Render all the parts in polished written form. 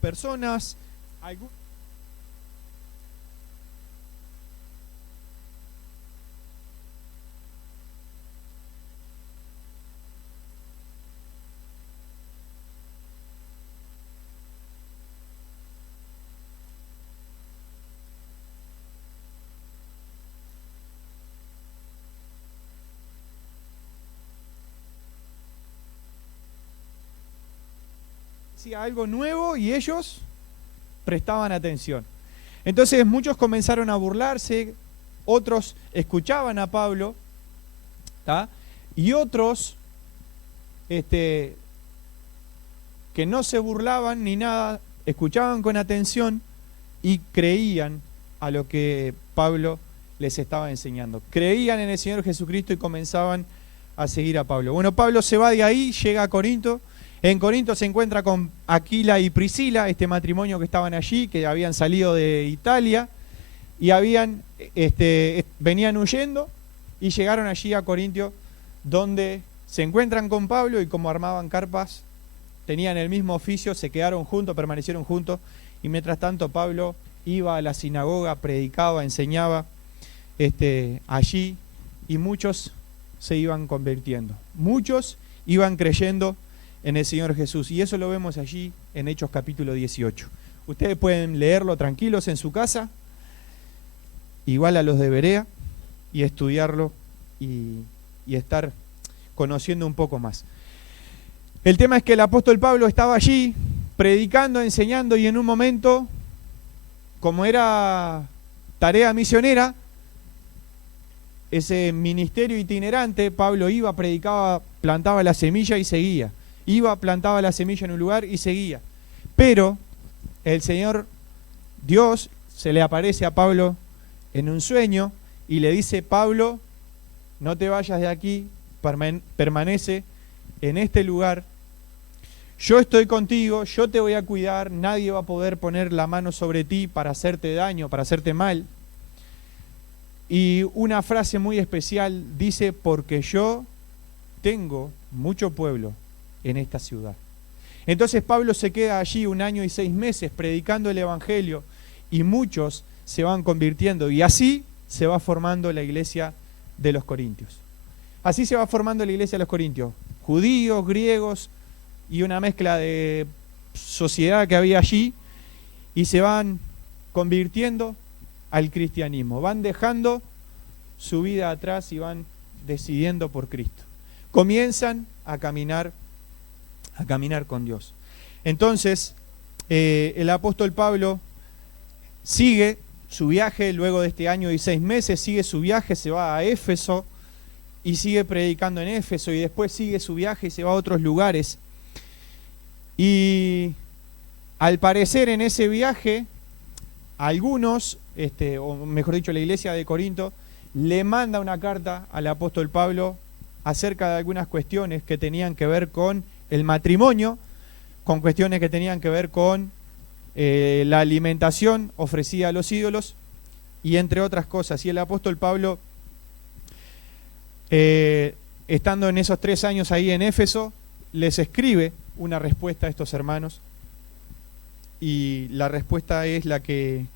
personas, hacía algo nuevo y ellos prestaban atención. Entonces muchos comenzaron a burlarse, otros escuchaban a Pablo, ¿tá? Y otros que no se burlaban ni nada, escuchaban con atención y creían a lo que Pablo les estaba enseñando. Creían en el Señor Jesucristo y comenzaban a seguir a Pablo. Bueno, Pablo se va de ahí, llega a Corinto. En Corinto se encuentra con Aquila y Priscila, este matrimonio que estaban allí, que habían salido de Italia y venían huyendo y llegaron allí a Corintio, donde se encuentran con Pablo y como armaban carpas, tenían el mismo oficio, se quedaron juntos, permanecieron juntos y mientras tanto Pablo iba a la sinagoga, predicaba, enseñaba allí y muchos se iban convirtiendo, muchos iban creyendo en el Señor Jesús. Y eso lo vemos allí en Hechos capítulo 18. Ustedes pueden leerlo tranquilos en su casa, igual a los de Berea, y estudiarlo y estar conociendo un poco más. El tema es que el apóstol Pablo estaba allí predicando, enseñando y en un momento, como era tarea misionera, ese ministerio itinerante, Pablo iba, predicaba, plantaba la semilla y seguía. Iba, plantaba la semilla en un lugar y seguía. Pero el Señor Dios se le aparece a Pablo en un sueño y le dice: Pablo, no te vayas de aquí, permanece en este lugar. Yo estoy contigo, yo te voy a cuidar, nadie va a poder poner la mano sobre ti para hacerte daño, para hacerte mal. Y una frase muy especial dice: porque yo tengo mucho pueblo en esta ciudad. Entonces Pablo se queda allí 1 año y 6 meses predicando el evangelio y muchos se van convirtiendo y así se va formando la iglesia de los corintios. Así se va formando la iglesia de los corintios, judíos, griegos y una mezcla de sociedad que había allí y se van convirtiendo al cristianismo, van dejando su vida atrás y van decidiendo por Cristo. Comienzan a caminar con Dios. Entonces, el apóstol Pablo sigue su viaje, luego de este 1 año y 6 meses, sigue su viaje, se va a Éfeso y sigue predicando en Éfeso y después sigue su viaje y se va a otros lugares. Y al parecer en ese viaje, algunos, o mejor dicho, la iglesia de Corinto, le manda una carta al apóstol Pablo acerca de algunas cuestiones que tenían que ver con el matrimonio, con cuestiones que tenían que ver con la alimentación ofrecida a los ídolos y entre otras cosas. Y el apóstol Pablo, estando en esos 3 años ahí en Éfeso, les escribe una respuesta a estos hermanos y la respuesta es la que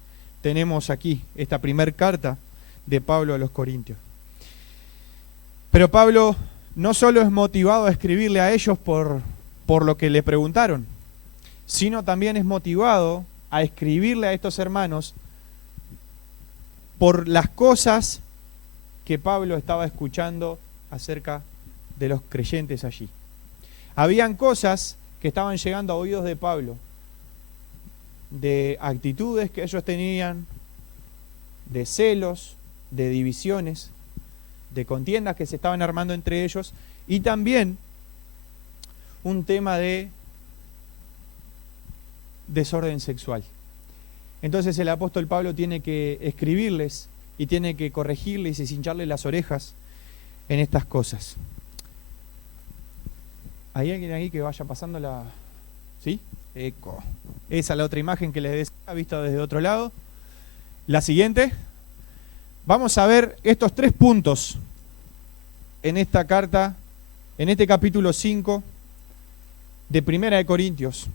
tenemos aquí, esta primer carta de Pablo a los Corintios. Pero Pablo no solo es motivado a escribirle a ellos por lo que le preguntaron, sino también es motivado a escribirle a estos hermanos por las cosas que Pablo estaba escuchando acerca de los creyentes allí. Habían cosas que estaban llegando a oídos de Pablo, de actitudes que ellos tenían, de celos, de divisiones, de contiendas que se estaban armando entre ellos y también un tema de desorden sexual. Entonces el apóstol Pablo tiene que escribirles y tiene que corregirles y cincharles las orejas en estas cosas. ¿Hay alguien ahí que vaya pasando la...? ¿Sí? Eco. Esa es la otra imagen que les decía, vista desde otro lado. La siguiente. Vamos a ver estos 3 puntos en esta carta, en este capítulo 5 de Primera de Corintios.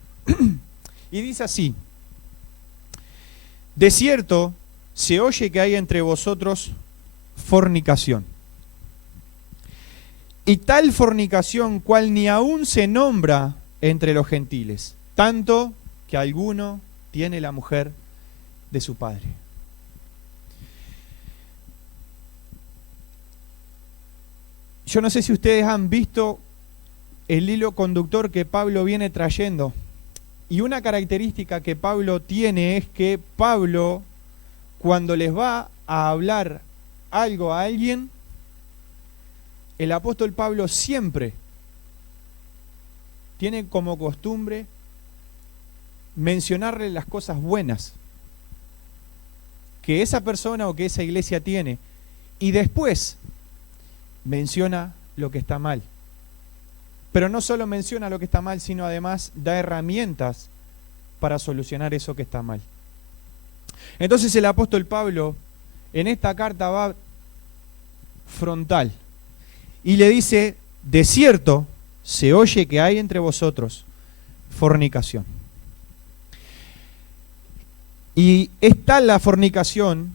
Y dice así: de cierto, se oye que hay entre vosotros fornicación. Y tal fornicación cual ni aún se nombra entre los gentiles, tanto que alguno tiene la mujer de su padre. Yo no sé si ustedes han visto el hilo conductor que Pablo viene trayendo. Y una característica que Pablo tiene es que Pablo, cuando les va a hablar algo a alguien, el apóstol Pablo siempre tiene como costumbre mencionarle las cosas buenas que esa persona o que esa iglesia tiene, y después menciona lo que está mal. Pero no solo menciona lo que está mal, sino además da herramientas para solucionar eso que está mal. Entonces el apóstol Pablo en esta carta va frontal y le dice: de cierto se oye que hay entre vosotros fornicación. Y es tal la fornicación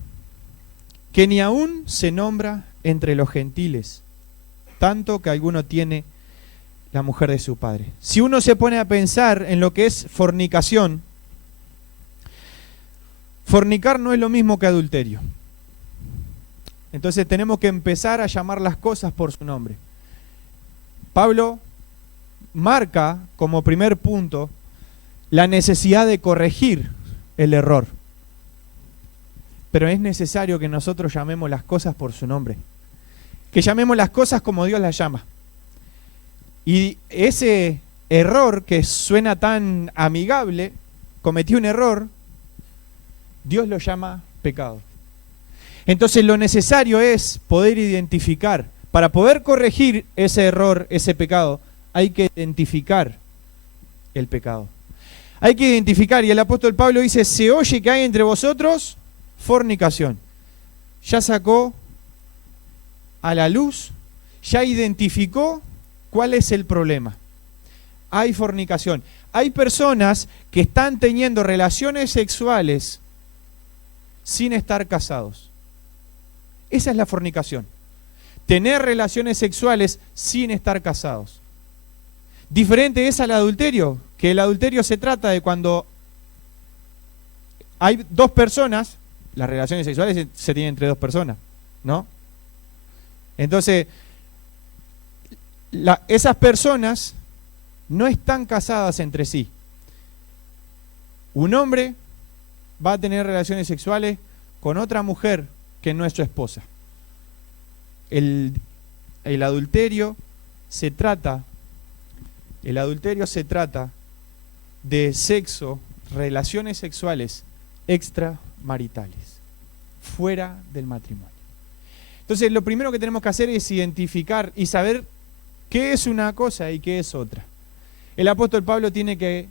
que ni aún se nombra entre los gentiles, tanto que alguno tiene la mujer de su padre. Si uno se pone a pensar en lo que es fornicación, fornicar no es lo mismo que adulterio. Entonces tenemos que empezar a llamar las cosas por su nombre. Pablo marca como primer punto la necesidad de corregir el error. Pero es necesario que nosotros llamemos las cosas por su nombre. Que llamemos las cosas como Dios las llama. Y ese error que suena tan amigable, cometí un error, Dios lo llama pecado. Entonces lo necesario es poder identificar. Para poder corregir ese error, ese pecado, hay que identificar el pecado. Hay que identificar, y el apóstol Pablo dice: se oye que hay entre vosotros fornicación. Ya sacó a la luz, ya identificó cuál es el problema. Hay fornicación. Hay personas que están teniendo relaciones sexuales sin estar casados. Esa es la fornicación. Tener relaciones sexuales sin estar casados. Diferente es al adulterio, que el adulterio se trata de cuando hay dos personas, las relaciones sexuales se tienen entre dos personas, ¿no? Entonces, esas personas no están casadas entre sí. Un hombre va a tener relaciones sexuales con otra mujer que no es su esposa. El adulterio se trata de sexo, relaciones sexuales extramaritales, fuera del matrimonio. Entonces, lo primero que tenemos que hacer es identificar y saber qué es una cosa y qué es otra. El apóstol Pablo tiene que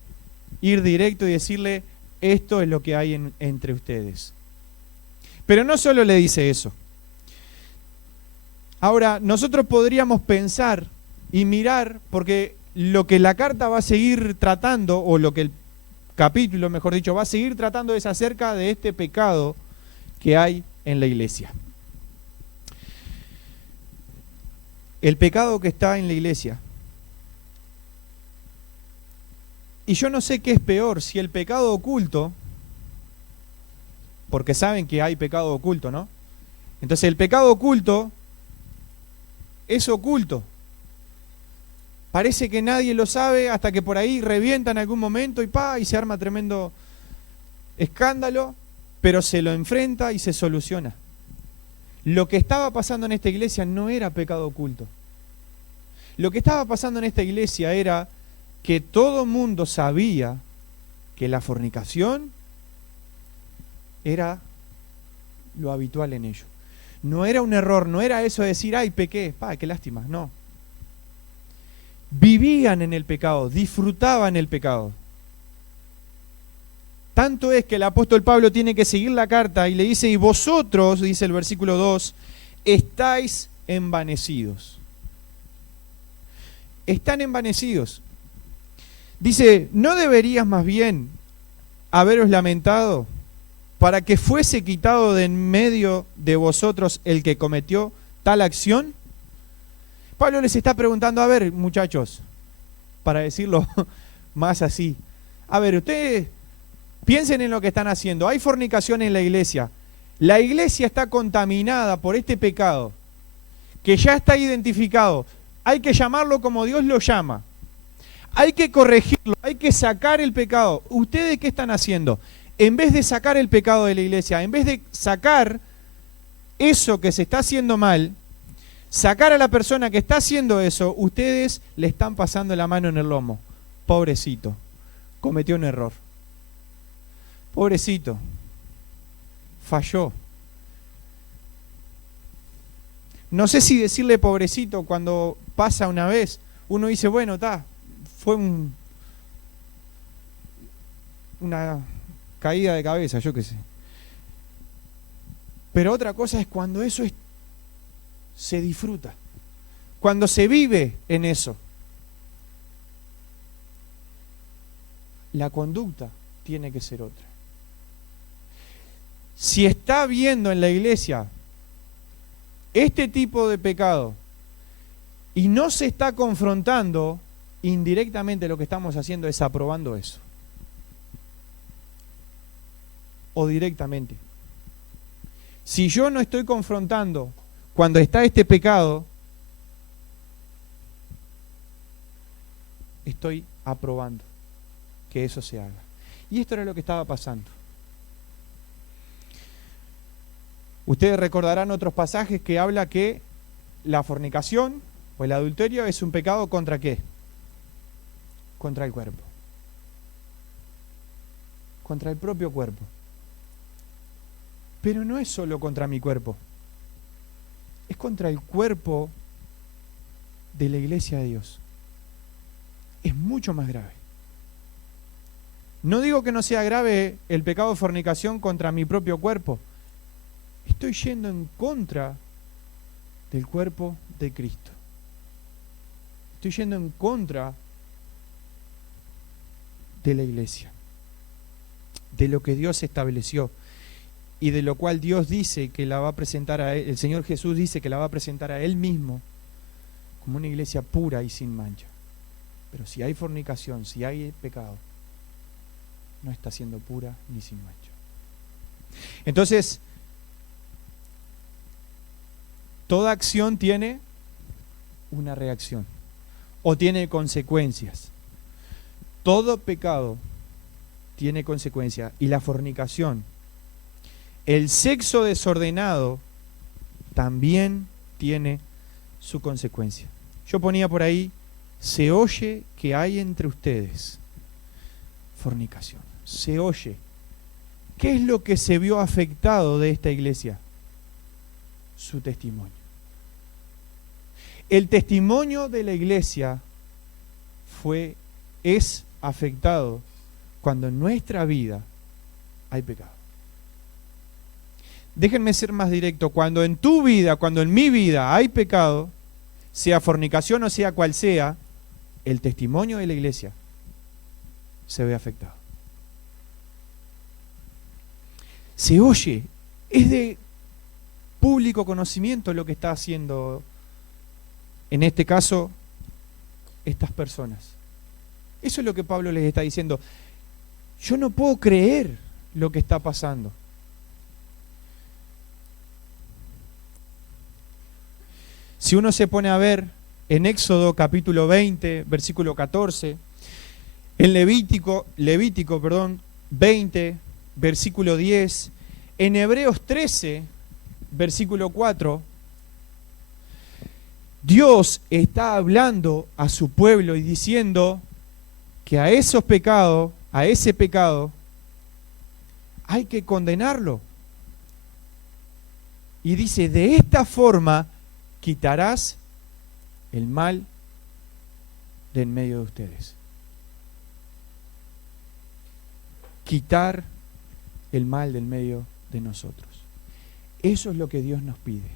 ir directo y decirle: esto es lo que hay entre ustedes. Pero no solo le dice eso. Ahora, nosotros podríamos pensar y mirar, porque lo que la carta va a seguir tratando, o lo que el capítulo, mejor dicho, va a seguir tratando, es acerca de este pecado que hay en la iglesia. El pecado que está en la iglesia. Y yo no sé qué es peor, si el pecado oculto, porque saben que hay pecado oculto, ¿no? Entonces el pecado oculto es oculto. Parece que nadie lo sabe hasta que por ahí revienta en algún momento y se arma tremendo escándalo, pero se lo enfrenta y se soluciona. Lo que estaba pasando en esta iglesia no era pecado oculto. Lo que estaba pasando en esta iglesia era que todo mundo sabía que la fornicación era lo habitual en ellos. No era un error, no era eso de decir: ay, pequé, qué lástima, no. Vivían en el pecado, disfrutaban el pecado. Tanto es que el apóstol Pablo tiene que seguir la carta y le dice: y vosotros, dice el versículo 2, estáis envanecidos. Están envanecidos. Dice: ¿no deberías más bien haberos lamentado, para que fuese quitado de en medio de vosotros el que cometió tal acción? Pablo les está preguntando, a ver, muchachos, para decirlo más así, a ver, ustedes piensen en lo que están haciendo. Hay fornicación en la iglesia. La iglesia está contaminada por este pecado, que ya está identificado. Hay que llamarlo como Dios lo llama. Hay que corregirlo, hay que sacar el pecado. ¿Ustedes qué están haciendo? En vez de sacar el pecado de la iglesia, en vez de sacar eso que se está haciendo mal, sacar a la persona que está haciendo eso, ustedes le están pasando la mano en el lomo. Pobrecito, cometió un error. Pobrecito, falló. No sé si decirle pobrecito cuando pasa una vez. Uno dice, bueno, fue una caída de cabeza, yo qué sé. Pero otra cosa es cuando eso se disfruta, cuando se vive en eso. La conducta tiene que ser otra. Si está viendo en la iglesia este tipo de pecado y no se está confrontando, indirectamente lo que estamos haciendo es aprobando eso. O directamente. Si yo no estoy confrontando cuando está este pecado, estoy aprobando que eso se haga. Y esto era lo que estaba pasando. Ustedes recordarán otros pasajes que habla que la fornicación o el adulterio es un pecado ¿contra qué? Contra el cuerpo. Contra el propio cuerpo. Pero no es solo contra mi cuerpo. Es contra el cuerpo de la iglesia de Dios. Es mucho más grave. No digo que no sea grave el pecado de fornicación contra mi propio cuerpo. Estoy yendo en contra del cuerpo de Cristo. Estoy yendo en contra de la iglesia, de lo que Dios estableció y de lo cual Dios dice que la va a presentar a Él, el Señor Jesús dice que la va a presentar a Él mismo como una iglesia pura y sin mancha. Pero si hay fornicación, si hay pecado, no está siendo pura ni sin mancha. Entonces, toda acción tiene una reacción o tiene consecuencias. Todo pecado tiene consecuencias. Y la fornicación, el sexo desordenado, también tiene su consecuencia. Yo ponía por ahí, se oye que hay entre ustedes fornicación. Se oye. ¿Qué es lo que se vio afectado de esta iglesia? Su testimonio. El testimonio de la iglesia es afectado cuando en nuestra vida hay pecado. Déjenme ser más directo, cuando en tu vida, cuando en mi vida hay pecado, sea fornicación o sea cual sea, el testimonio de la iglesia se ve afectado. Se oye, es de público conocimiento lo que está haciendo, en este caso, estas personas. Eso es lo que Pablo les está diciendo. Yo no puedo creer lo que está pasando. Si uno se pone a ver en Éxodo capítulo 20, versículo 14, en Levítico 20, versículo 10, en Hebreos 13, versículo 4, Dios está hablando a su pueblo y diciendo que a esos pecados, a ese pecado, hay que condenarlo. Y dice, de esta forma quitarás el mal de en medio de ustedes. Quitar el mal del medio de nosotros. Eso es lo que Dios nos pide.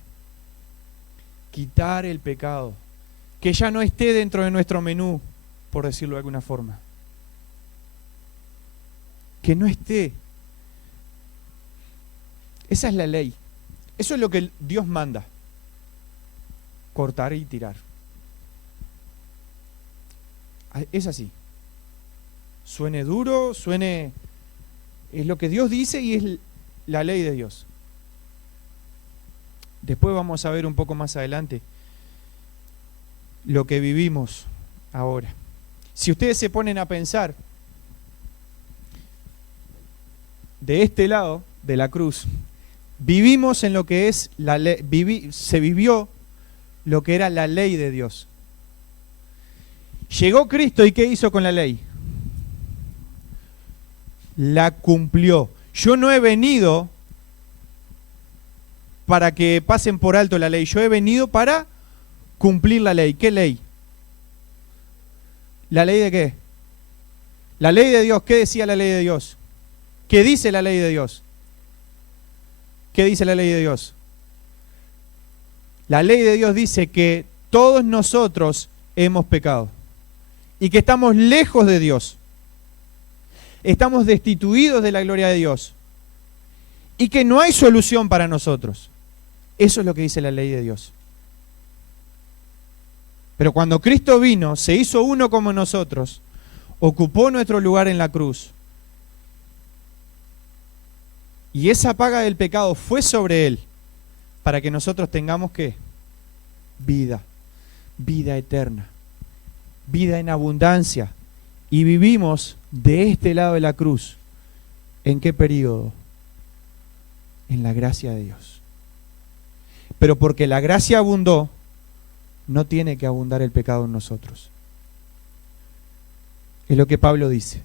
Quitar el pecado, que ya no esté dentro de nuestro menú, por decirlo de alguna forma. que no esté. Esa es la ley. Eso es lo que Dios manda. Cortar y tirar. Es así. Suene duro, suene... Es lo que Dios dice y es la ley de Dios. Después vamos a ver un poco más adelante lo que vivimos ahora. Si ustedes se ponen a pensar de este lado de la cruz, vivimos en lo que es la ley, se vivió lo que era la ley de Dios. Llegó Cristo y ¿qué hizo con la ley? La cumplió. Yo no he venido para que pasen por alto la ley, yo he venido para cumplir la ley. ¿Qué ley? ¿La ley de qué? La ley de Dios. ¿Qué decía la ley de Dios? ¿Qué dice la ley de Dios? ¿Qué dice la ley de Dios? La ley de Dios dice que todos nosotros hemos pecado y que estamos lejos de Dios. Estamos destituidos de la gloria de Dios y que no hay solución para nosotros. Eso es lo que dice la ley de Dios. Pero cuando Cristo vino, se hizo uno como nosotros, ocupó nuestro lugar en la cruz, y esa paga del pecado fue sobre Él, para que nosotros tengamos ¿qué? Vida, vida eterna, vida en abundancia, y vivimos de este lado de la cruz. ¿En qué periodo? En la gracia de Dios. Pero porque la gracia abundó, no tiene que abundar el pecado en nosotros. Es lo que Pablo dice.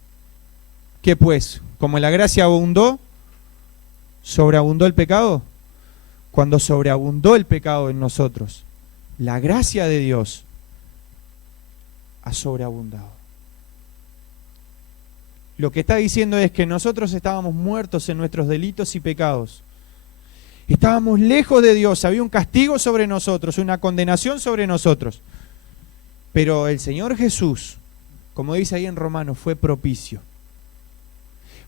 ¿Qué pues? Como la gracia abundó, ¿sobreabundó el pecado? Cuando sobreabundó el pecado en nosotros, la gracia de Dios ha sobreabundado. Lo que está diciendo es que nosotros estábamos muertos en nuestros delitos y pecados. Estábamos lejos de Dios, había un castigo sobre nosotros, una condenación sobre nosotros. Pero el Señor Jesús, como dice ahí en Romanos, fue propicio.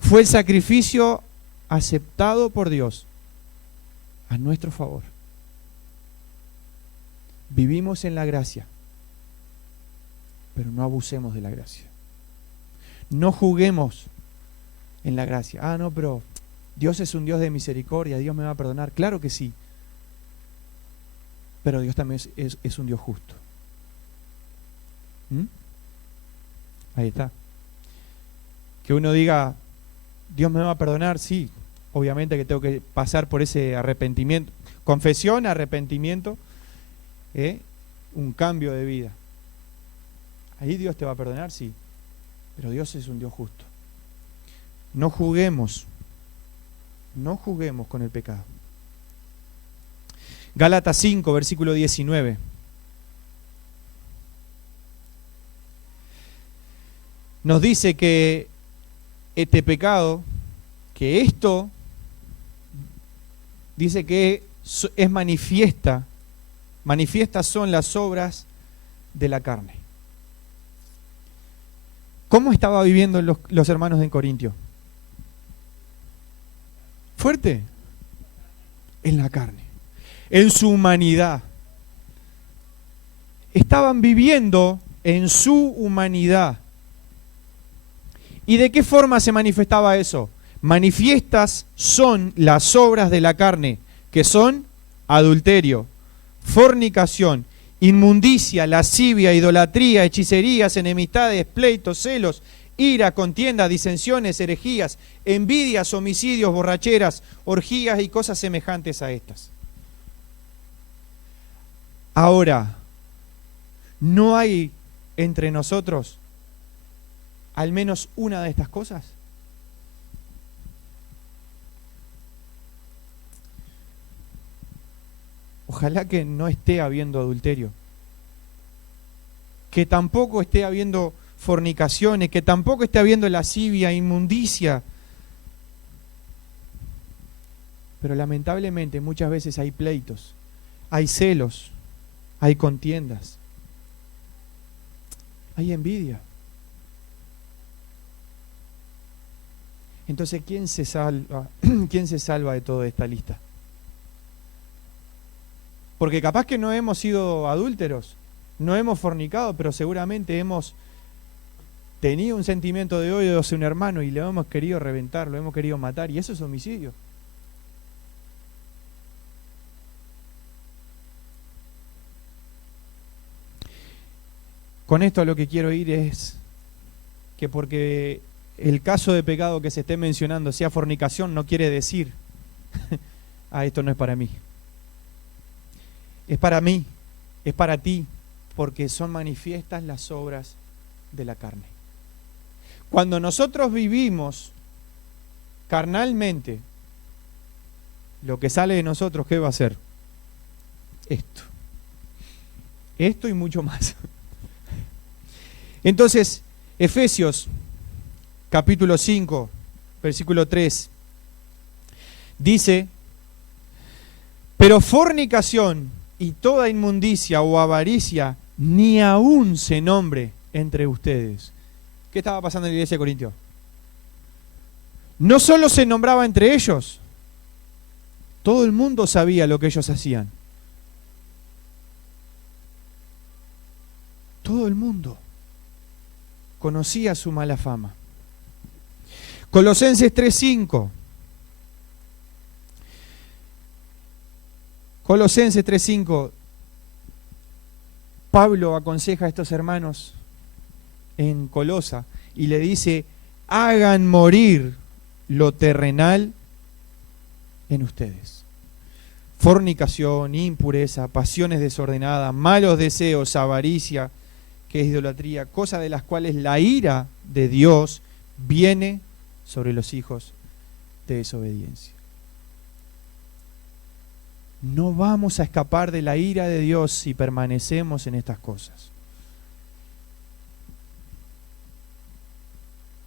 Fue el sacrificio aceptado por Dios a nuestro favor. Vivimos en la gracia, pero no abusemos de la gracia. No juguemos en la gracia. Ah, no, pero Dios es un Dios de misericordia, Dios me va a perdonar. Claro que sí. Pero Dios también es un Dios justo. Ahí está. Que uno diga, Dios me va a perdonar, sí. Obviamente que tengo que pasar por ese arrepentimiento. Confesión, arrepentimiento, un cambio de vida. Ahí Dios te va a perdonar, sí. Pero Dios es un Dios justo. No juguemos con el pecado. Gálatas 5, versículo 19. Nos dice que este pecado, que esto, dice que es manifiestas son las obras de la carne. ¿Cómo estaba viviendo los hermanos en Corintio? Fuerte. En la carne. En su humanidad. Estaban viviendo en su humanidad. ¿Y de qué forma se manifestaba eso? Manifiestas son las obras de la carne, que son adulterio, fornicación, inmundicia, lascivia, idolatría, hechicerías, enemistades, pleitos, celos, ira, contienda, disensiones, herejías, envidias, homicidios, borracheras, orgías y cosas semejantes a estas. Ahora, ¿no hay entre nosotros al menos una de estas cosas? Ojalá que no esté habiendo adulterio, que tampoco esté habiendo fornicaciones, que tampoco esté habiendo lascivia, inmundicia. Pero lamentablemente muchas veces hay pleitos, hay celos, hay contiendas, hay envidia. Entonces, ¿quién se salva? ¿Quién se salva de toda esta lista? Porque capaz que no hemos sido adúlteros, no hemos fornicado, pero seguramente hemos tenido un sentimiento de odio hacia un hermano y le hemos querido reventar, lo hemos querido matar, y eso es homicidio. Con esto a lo que quiero ir es que porque el caso de pecado que se esté mencionando sea fornicación, no quiere decir, esto no es para mí. Es para mí, es para ti, porque son manifiestas las obras de la carne. Cuando nosotros vivimos carnalmente, lo que sale de nosotros, ¿qué va a ser? Esto y mucho más. Entonces, Efesios capítulo 5, versículo 3, dice: pero fornicación y toda inmundicia o avaricia ni aún se nombre entre ustedes. ¿Qué estaba pasando en la iglesia de Corintio? No solo se nombraba entre ellos, todo el mundo sabía lo que ellos hacían. Todo el mundo conocía su mala fama. Colosenses 3:5. Colosenses 3:5. Pablo aconseja a estos hermanos en Colosa y le dice: hagan morir lo terrenal en ustedes. Fornicación, impureza, pasiones desordenadas, malos deseos, avaricia, que es idolatría, cosas de las cuales la ira de Dios viene sobre los hijos de desobediencia. No vamos a escapar de la ira de Dios si permanecemos en estas cosas.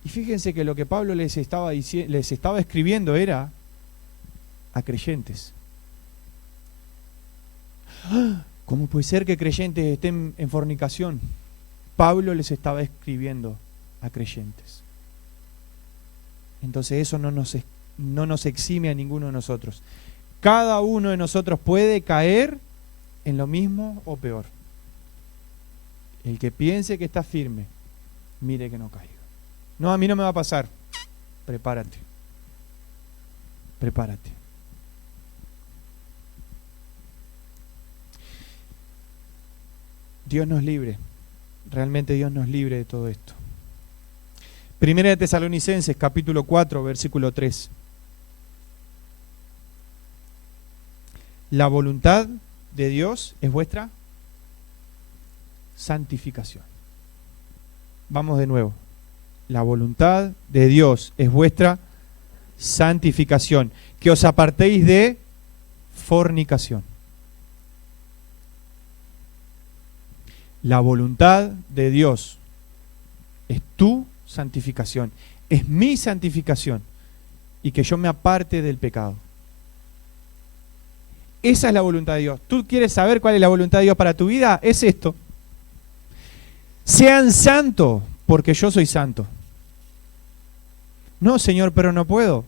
Y fíjense que lo que Pablo les estaba escribiendo era a creyentes. ¿Cómo puede ser que creyentes estén en fornicación? Pablo les estaba escribiendo a creyentes. Entonces eso no nos exime a ninguno de nosotros. Cada uno de nosotros puede caer en lo mismo o peor. El que piense que está firme, mire que no caiga. No, a mí no me va a pasar. Prepárate. Prepárate. Dios nos libre. Realmente Dios nos libre de todo esto. Primera de Tesalonicenses, capítulo 4, versículo 3. La voluntad de Dios es vuestra santificación. Vamos de nuevo. La voluntad de Dios es vuestra santificación. Que os apartéis de fornicación. La voluntad de Dios es tu santificación, es mi santificación, y que yo me aparte del pecado. Esa es la voluntad de Dios. ¿Tú quieres saber cuál es la voluntad de Dios para tu vida? Es esto: sean santos, porque yo soy santo. No, Señor, pero no puedo.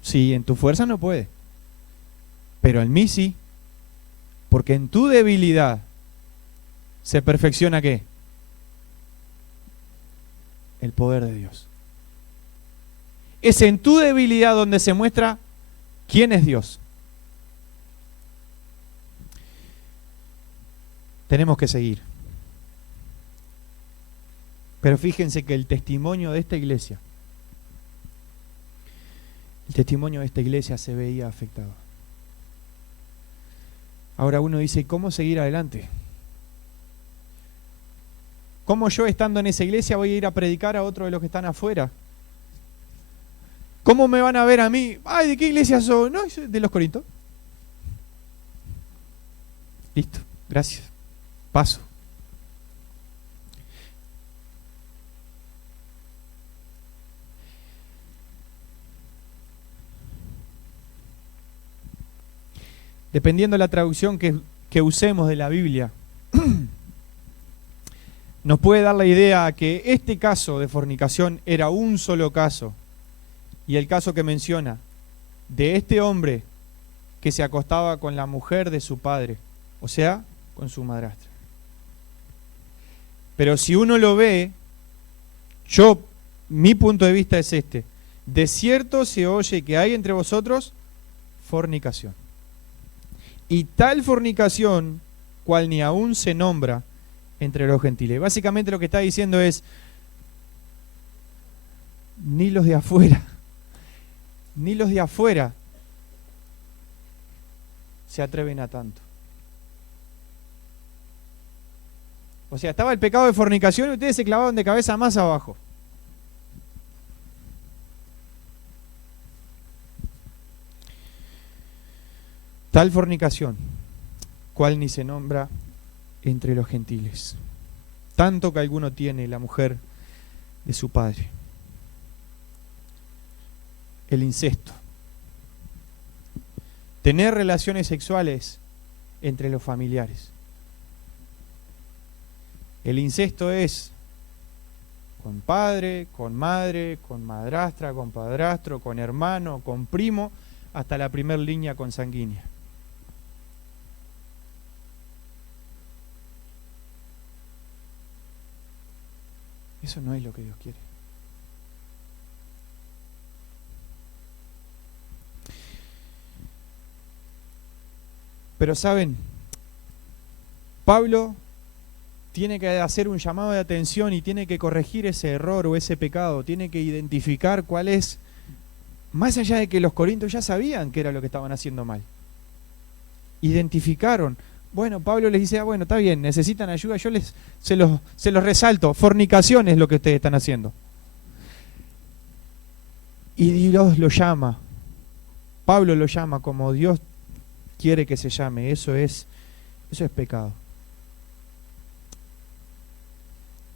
Sí, en tu fuerza no puede, pero en mí sí, porque en tu debilidad se perfecciona ¿qué? El poder de Dios. Es en tu debilidad donde se muestra quién es Dios. Tenemos que seguir. Pero fíjense que el testimonio de esta iglesia se veía afectado. Ahora uno dice, ¿cómo seguir adelante? ¿Cómo yo, estando en esa iglesia, voy a ir a predicar a otro de los que están afuera? ¿Cómo me van a ver a mí? Ay, ¿de qué iglesia soy? No, de los Corintios. Listo, gracias. Paso. Dependiendo de la traducción que usemos de la Biblia, nos puede dar la idea que este caso de fornicación era un solo caso y el caso que menciona de este hombre que se acostaba con la mujer de su padre, o sea, con su madrastra. Pero si uno lo ve, mi punto de vista es este: de cierto se oye que hay entre vosotros fornicación. Y tal fornicación, cual ni aún se nombra entre los gentiles. Básicamente lo que está diciendo es, ni los de afuera se atreven a tanto. O sea, estaba el pecado de fornicación y ustedes se clavaban de cabeza más abajo. Tal fornicación, cual ni se nombra entre los gentiles, tanto que alguno tiene la mujer de su padre. El incesto. Tener relaciones sexuales entre los familiares. El incesto es con padre, con madre, con madrastra, con padrastro, con hermano, con primo, hasta la primer línea consanguínea. Eso no es lo que Dios quiere. Pero saben, Pablo tiene que hacer un llamado de atención y tiene que corregir ese error o ese pecado, tiene que identificar cuál es, más allá de que los corintios ya sabían qué era lo que estaban haciendo mal. Identificaron. Bueno, Pablo les dice, bueno, está bien, necesitan ayuda, yo se los resalto, fornicación es lo que ustedes están haciendo. Y Dios lo llama, Pablo lo llama como Dios quiere que se llame, eso es pecado.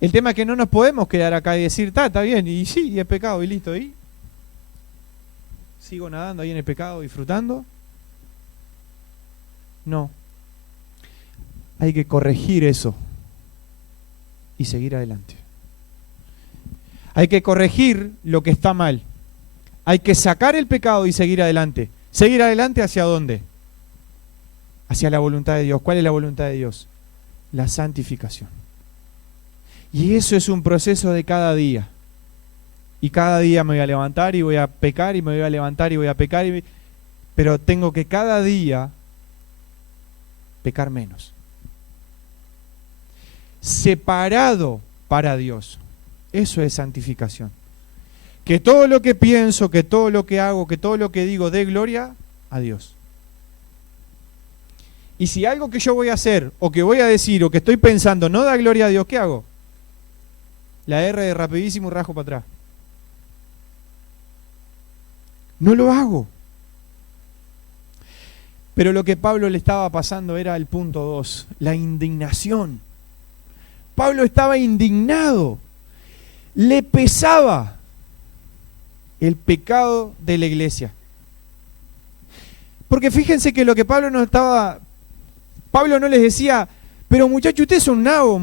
El tema es que no nos podemos quedar acá y decir, está bien, y sí, y es pecado, y listo, y sigo nadando ahí en el pecado, disfrutando. No. Hay que corregir eso y seguir adelante. Hay que corregir lo que está mal. Hay que sacar el pecado y seguir adelante. ¿Seguir adelante hacia dónde? Hacia la voluntad de Dios. ¿Cuál es la voluntad de Dios? La santificación. Y eso es un proceso de cada día. Y cada día me voy a levantar y voy a pecar y me voy a levantar y voy a pecar. Pero tengo que cada día pecar menos. Separado para Dios. Eso es santificación. Que todo lo que pienso, que todo lo que hago, que todo lo que digo dé gloria a Dios. Y si algo que yo voy a hacer, o que voy a decir, o que estoy pensando no da gloria a Dios, ¿qué hago? La R de rapidísimo y rajo para atrás. No lo hago. Pero lo que Pablo le estaba pasando era el punto 2, la indignación. Pablo estaba indignado, le pesaba el pecado de la iglesia. Porque fíjense que lo que Pablo no les decía, pero muchachos, ustedes son nabos,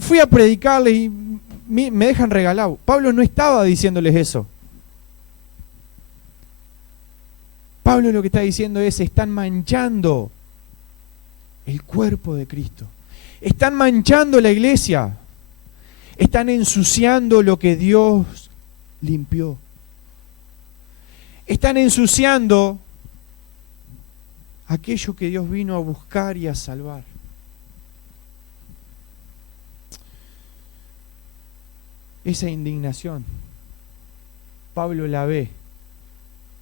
fui a predicarles y me dejan regalado. Pablo no estaba diciéndoles eso. Pablo lo que está diciendo es, están manchando el cuerpo de Cristo. Están manchando la iglesia. Están ensuciando lo que Dios limpió. Están ensuciando aquello que Dios vino a buscar y a salvar. Esa indignación, Pablo la ve.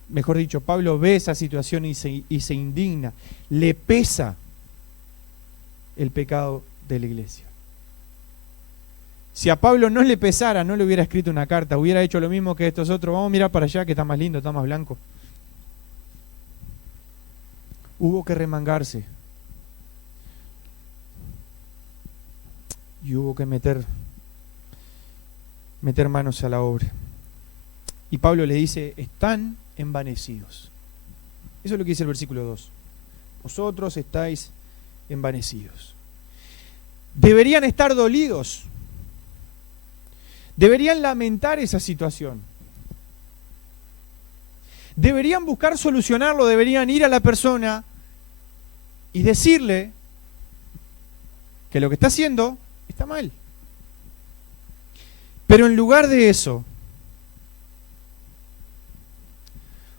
Mejor dicho, Pablo ve esa situación y se indigna. Le pesa el pecado de la iglesia. Si a Pablo no le pesara, no le hubiera escrito una carta, hubiera hecho lo mismo que estos otros. Vamos a mirar para allá que está más lindo, está más blanco. Hubo que remangarse. Y hubo que meter manos a la obra. Y Pablo le dice, están envanecidos. Eso es lo que dice el versículo 2. Vosotros estáis envanecidos. Deberían estar dolidos. Deberían lamentar esa situación. Deberían buscar solucionarlo, deberían ir a la persona y decirle que lo que está haciendo está mal. Pero en lugar de eso,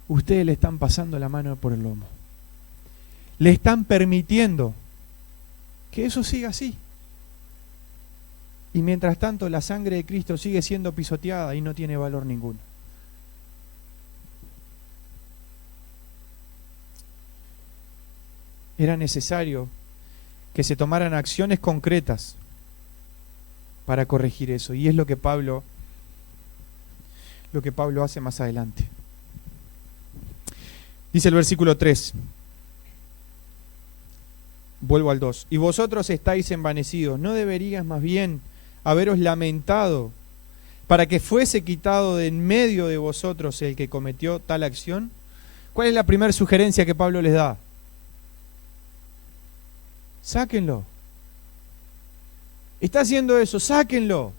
ustedes le están pasando la mano por el lomo. Le están permitiendo que eso siga así. Y mientras tanto la sangre de Cristo sigue siendo pisoteada y no tiene valor ninguno. Era necesario que se tomaran acciones concretas para corregir eso. Y es lo que Pablo hace más adelante. Dice el versículo 3. Vuelvo al 2. Y vosotros estáis envanecidos. ¿No deberías más bien haberos lamentado para que fuese quitado de en medio de vosotros el que cometió tal acción? ¿Cuál es la primera sugerencia que Pablo les da? Sáquenlo. Está haciendo eso, sáquenlo.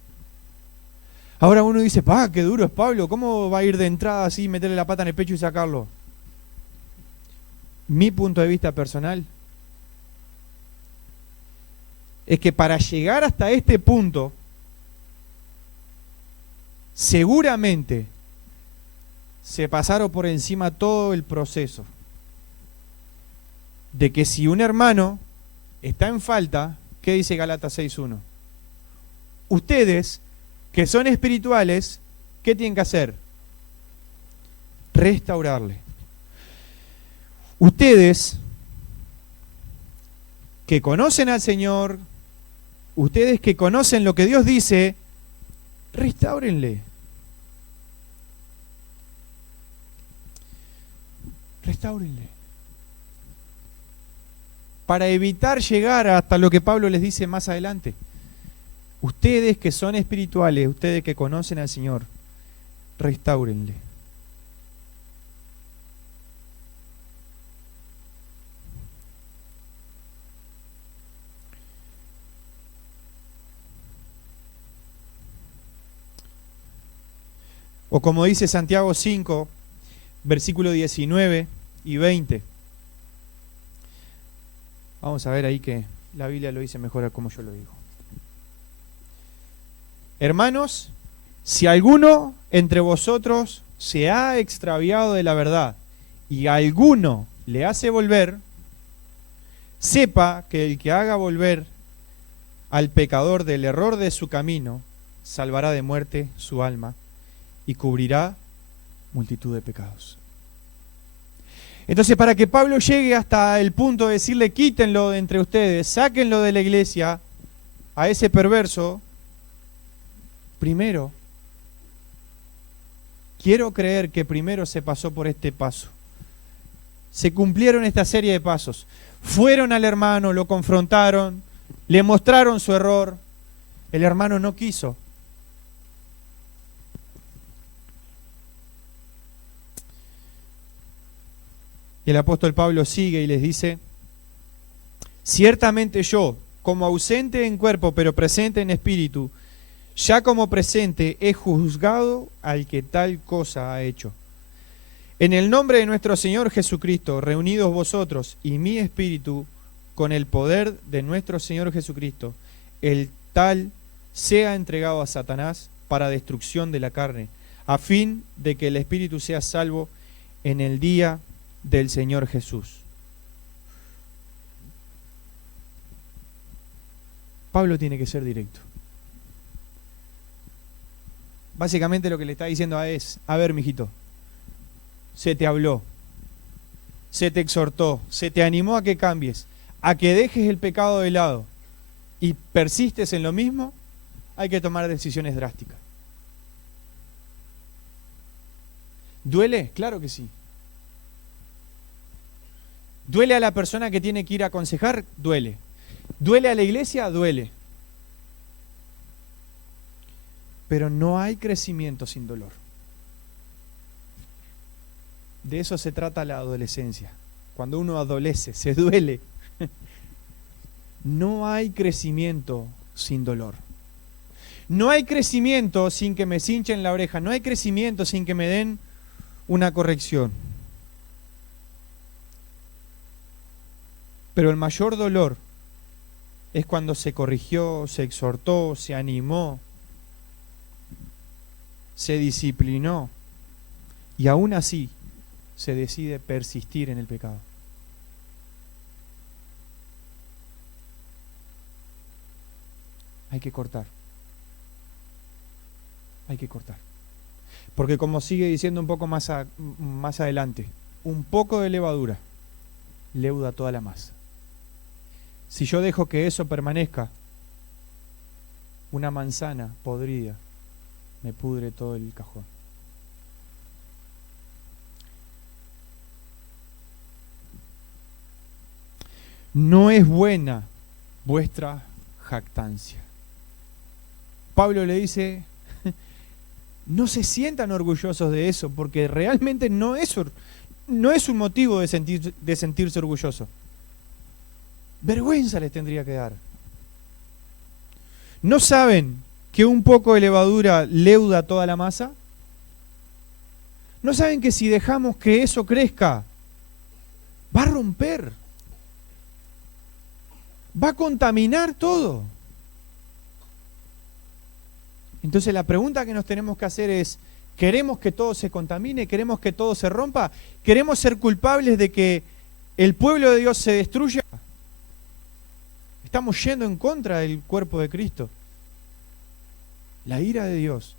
Ahora uno dice, qué duro es Pablo, ¿cómo va a ir de entrada así, meterle la pata en el pecho y sacarlo? Mi punto de vista personal es que para llegar hasta este punto, seguramente se pasaron por encima todo el proceso de que si un hermano está en falta, ¿qué dice Gálatas 6:1? Ustedes, que son espirituales, ¿qué tienen que hacer? Restaurarle. Ustedes, que conocen al Señor, ustedes que conocen lo que Dios dice, restáurenle. Restáurenle. Para evitar llegar hasta lo que Pablo les dice más adelante. Ustedes que son espirituales, ustedes que conocen al Señor, restáurenle. O como dice Santiago 5, versículo 19 y 20. Vamos a ver ahí que la Biblia lo dice mejor a como yo lo digo. Hermanos, si alguno entre vosotros se ha extraviado de la verdad y a alguno le hace volver, sepa que el que haga volver al pecador del error de su camino, salvará de muerte su alma y cubrirá multitud de pecados. Entonces, para que Pablo llegue hasta el punto de decirle, quítenlo de entre ustedes, sáquenlo de la iglesia, a ese perverso, primero, quiero creer que primero se pasó por este paso. Se cumplieron esta serie de pasos. Fueron al hermano, lo confrontaron, le mostraron su error. El hermano no quiso. Y el apóstol Pablo sigue y les dice, ciertamente yo, como ausente en cuerpo, pero presente en espíritu, ya como presente he juzgado al que tal cosa ha hecho. En el nombre de nuestro Señor Jesucristo, reunidos vosotros y mi espíritu, con el poder de nuestro Señor Jesucristo, el tal sea entregado a Satanás para destrucción de la carne, a fin de que el espíritu sea salvo en el día del Señor Jesús. Pablo tiene que ser directo. Básicamente lo que le está diciendo es, a ver, mijito, se te habló, se te exhortó, se te animó a que cambies, a que dejes el pecado de lado y persistes en lo mismo, hay que tomar decisiones drásticas. ¿Duele? Claro que sí. ¿Duele a la persona que tiene que ir a aconsejar? Duele. ¿Duele a la iglesia? Duele. Pero no hay crecimiento sin dolor. De eso se trata la adolescencia. Cuando uno adolece, se duele. No hay crecimiento sin dolor. No hay crecimiento sin que me cinchen la oreja. No hay crecimiento sin que me den una corrección. Pero el mayor dolor es cuando se corrigió, se exhortó, se animó, se disciplinó y aún así se decide persistir en el pecado. Hay que cortar. Hay que cortar. Porque como sigue diciendo un poco más adelante, un poco de levadura leuda toda la masa. Si yo dejo que eso permanezca, una manzana podrida me pudre todo el cajón. No es buena vuestra jactancia. Pablo le dice, no se sientan orgullosos de eso, porque realmente no es un motivo de sentirse orgulloso. Vergüenza les tendría que dar. ¿No saben que un poco de levadura leuda toda la masa? ¿No saben que si dejamos que eso crezca, va a romper? Va a contaminar todo. Entonces la pregunta que nos tenemos que hacer es, ¿queremos que todo se contamine? ¿Queremos que todo se rompa? ¿Queremos ser culpables de que el pueblo de Dios se destruya? Estamos yendo en contra del cuerpo de Cristo. La ira de Dios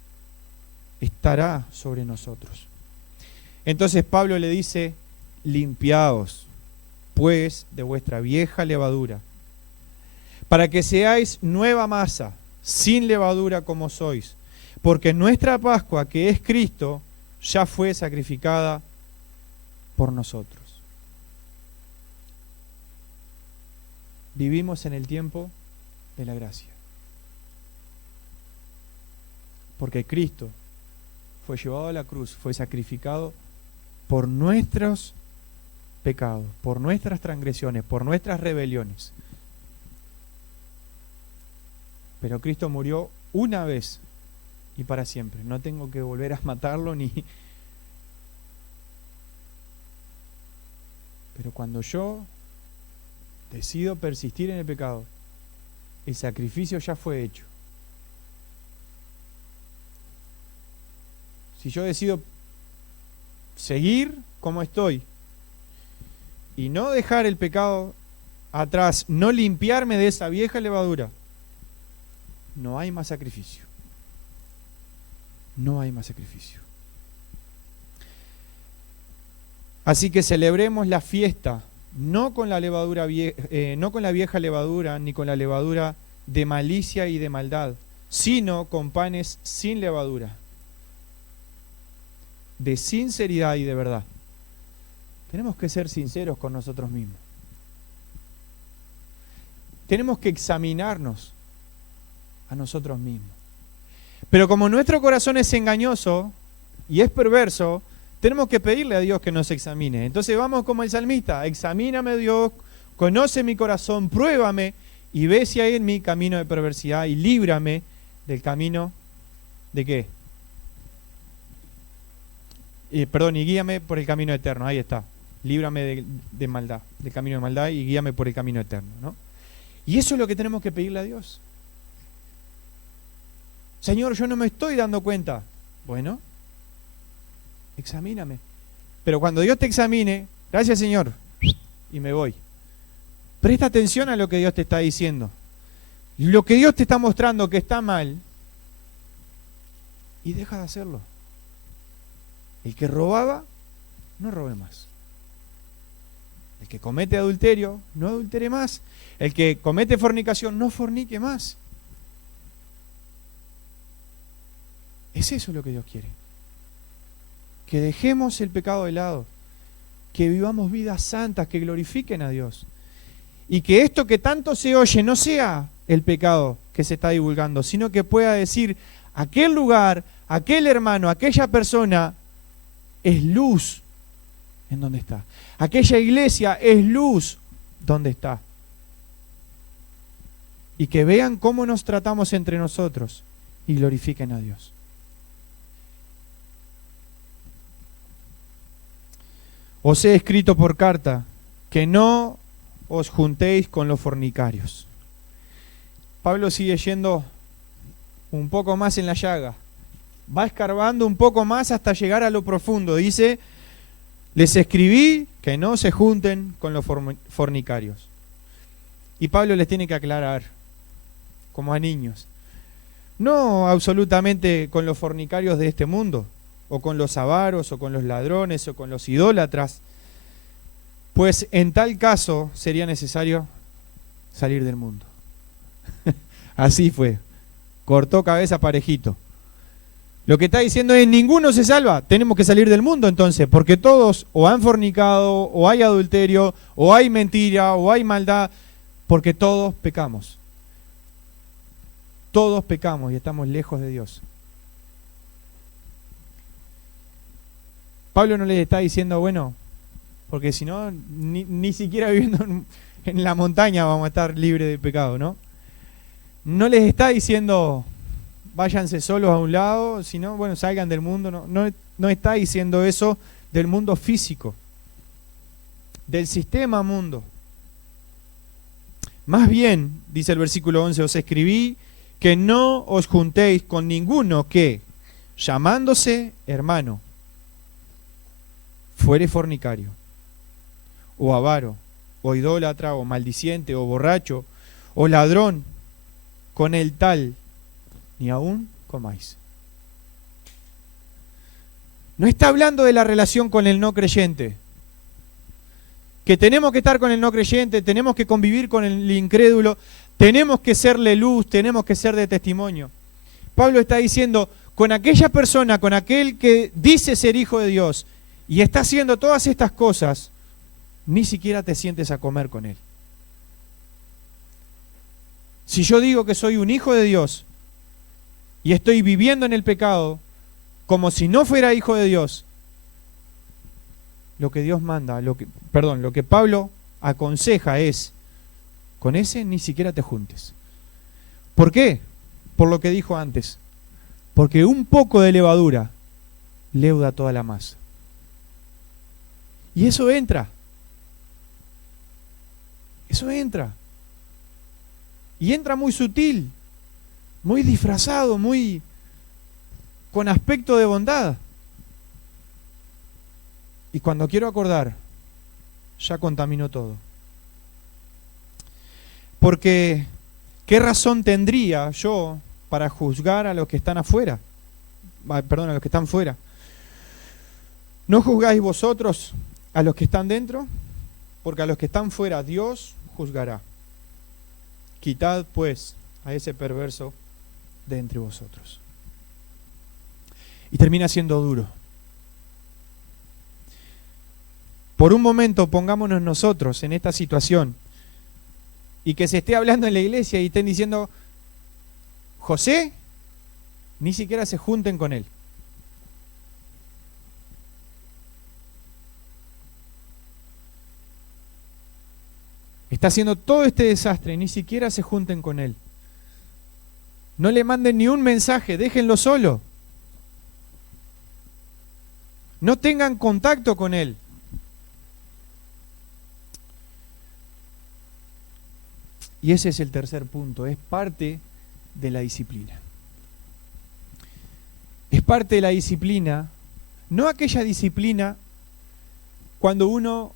estará sobre nosotros. Entonces Pablo le dice, limpiaos pues de vuestra vieja levadura, para que seáis nueva masa, sin levadura como sois, porque nuestra Pascua, que es Cristo, ya fue sacrificada por nosotros. Vivimos en el tiempo de la gracia, porque Cristo fue llevado a la cruz, fue sacrificado por nuestros pecados, por nuestras transgresiones, por nuestras rebeliones. Pero Cristo murió una vez y para siempre. No tengo que volver a matarlo ni... Pero cuando yo decido persistir en el pecado, el sacrificio ya fue hecho. Si yo decido seguir como estoy y no dejar el pecado atrás, no limpiarme de esa vieja levadura, no hay más sacrificio. No hay más sacrificio. Así que celebremos la fiesta, no con la levadura no con la vieja levadura, ni con la levadura de malicia y de maldad, sino con panes sin levadura, de sinceridad y de verdad. Tenemos que ser sinceros con nosotros mismos. Tenemos que examinarnos a nosotros mismos. Pero como nuestro corazón es engañoso y es perverso, tenemos que pedirle a Dios que nos examine. Entonces vamos como el salmista, examíname Dios, conoce mi corazón, pruébame y ve si hay en mí camino de perversidad y líbrame del camino ¿de qué? Y guíame por el camino eterno. Ahí está. Líbrame de maldad, del camino de maldad y guíame por el camino eterno, ¿no? Y eso es lo que tenemos que pedirle a Dios. Señor, yo no me estoy dando cuenta. Bueno, examíname. Pero cuando Dios te examine, gracias Señor, y me voy. Presta atención a lo que Dios te está diciendo. Lo que Dios te está mostrando que está mal, y deja de hacerlo. El que robaba, no robe más. El que comete adulterio, no adultere más. El que comete fornicación, no fornique más. Es eso lo que Dios quiere. Que dejemos el pecado de lado. Que vivamos vidas santas, que glorifiquen a Dios. Y que esto que tanto se oye no sea el pecado que se está divulgando, sino que pueda decir, aquel lugar, aquel hermano, aquella persona es luz en donde está. Aquella iglesia es luz donde está. Y que vean cómo nos tratamos entre nosotros y glorifiquen a Dios. os he escrito por carta que no os juntéis con los fornicarios. Pablo sigue yendo un poco más en la llaga. Va escarbando un poco más hasta llegar a lo profundo. Dice, les escribí que no se junten con los fornicarios. Y Pablo les tiene que aclarar, como a niños, no absolutamente con los fornicarios de este mundo, o con los avaros, o con los ladrones, o con los idólatras, pues en tal caso sería necesario salir del mundo. Así fue, cortó cabeza parejito. Lo que está diciendo es, ninguno se salva, tenemos que salir del mundo entonces, porque todos o han fornicado, o hay adulterio, o hay mentira, o hay maldad, porque todos pecamos. Todos pecamos y estamos lejos de Dios. Pablo no les está diciendo, bueno, porque si no, ni siquiera viviendo en la montaña vamos a estar libres de pecado, ¿no? No les está diciendo, váyanse solos a un lado, sino, bueno, salgan del mundo. No está diciendo eso del mundo físico, del sistema mundo. Más bien, dice el versículo 11, os escribí que no os juntéis con ninguno que, llamándose hermano, fuere fornicario, o avaro, o idólatra, o maldiciente, o borracho, o ladrón, con el tal, ni aún comáis. No está hablando de la relación con el no creyente, que tenemos que estar con el no creyente, tenemos que convivir con el incrédulo, tenemos que serle luz, tenemos que ser de testimonio. Pablo está diciendo, con aquella persona, con aquel que dice ser hijo de Dios y está haciendo todas estas cosas, ni siquiera te sientes a comer con él. Si yo digo que soy un hijo de Dios y estoy viviendo en el pecado como si no fuera hijo de Dios, lo que Dios manda, lo que Pablo aconseja es, con ese ni siquiera te juntes. ¿Por qué? Por lo que dijo antes. Porque un poco de levadura leuda toda la masa. Y eso entra. Eso entra. Y entra muy sutil, muy disfrazado, muy con aspecto de bondad. Y cuando quiero acordar, ya contaminó todo. Porque, ¿qué razón tendría yo para juzgar a los que están afuera? Perdón, a los que están fuera. ¿No juzgáis vosotros a los que están dentro? Porque a los que están fuera Dios juzgará. Quitad, pues, a ese perverso de entre vosotros. Y termina siendo duro. Por un momento pongámonos nosotros en esta situación y que se esté hablando en la iglesia y estén diciendo, José, ni siquiera se junten con él. Está haciendo todo este desastre, ni siquiera se junten con él. No le manden ni un mensaje, déjenlo solo. No tengan contacto con él. Y ese es el tercer punto, es parte de la disciplina. Es parte de la disciplina, no aquella disciplina cuando uno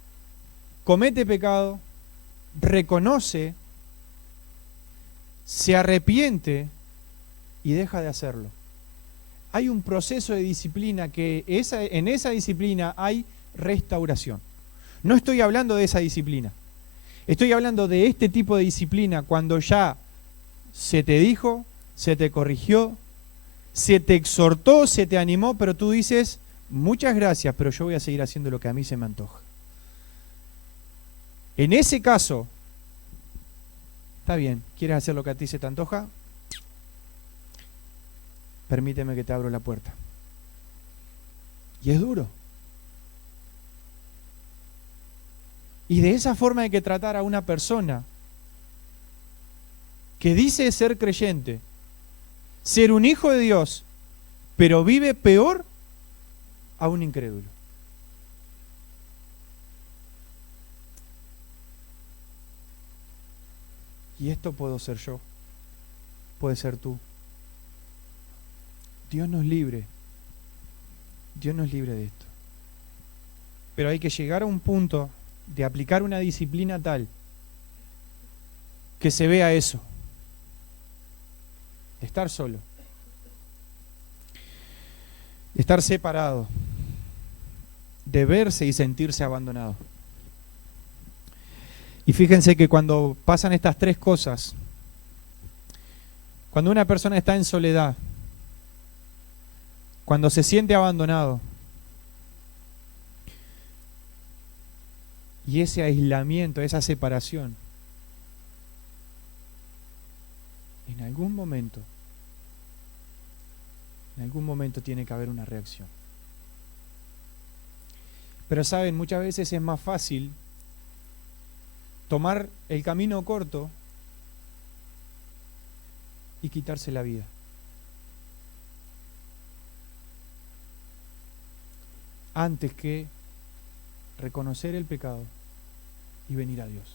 comete pecado, reconoce, se arrepiente y deja de hacerlo. Hay un proceso de disciplina que en esa disciplina hay restauración. No estoy hablando de esa disciplina. Estoy hablando de este tipo de disciplina cuando ya se te dijo, se te corrigió, se te exhortó, se te animó, pero tú dices, muchas gracias, pero yo voy a seguir haciendo lo que a mí se me antoja. En ese caso, está bien, ¿quieres hacer lo que a ti se te antoja? Permíteme que te abro la puerta. Y es duro. Y de esa forma hay que tratar a una persona que dice ser creyente, ser un hijo de Dios, pero vive peor a un incrédulo. Y esto puedo ser yo, puede ser tú. Dios nos libre de esto. Pero hay que llegar a un punto de aplicar una disciplina tal que se vea eso, de estar solo, de estar separado, de verse y sentirse abandonado. Y fíjense que cuando pasan estas tres cosas, cuando una persona está en soledad, cuando se siente abandonado, y ese aislamiento, esa separación, en algún momento tiene que haber una reacción. Pero saben, muchas veces es más fácil tomar el camino corto y quitarse la vida. Antes que reconocer el pecado y venir a Dios.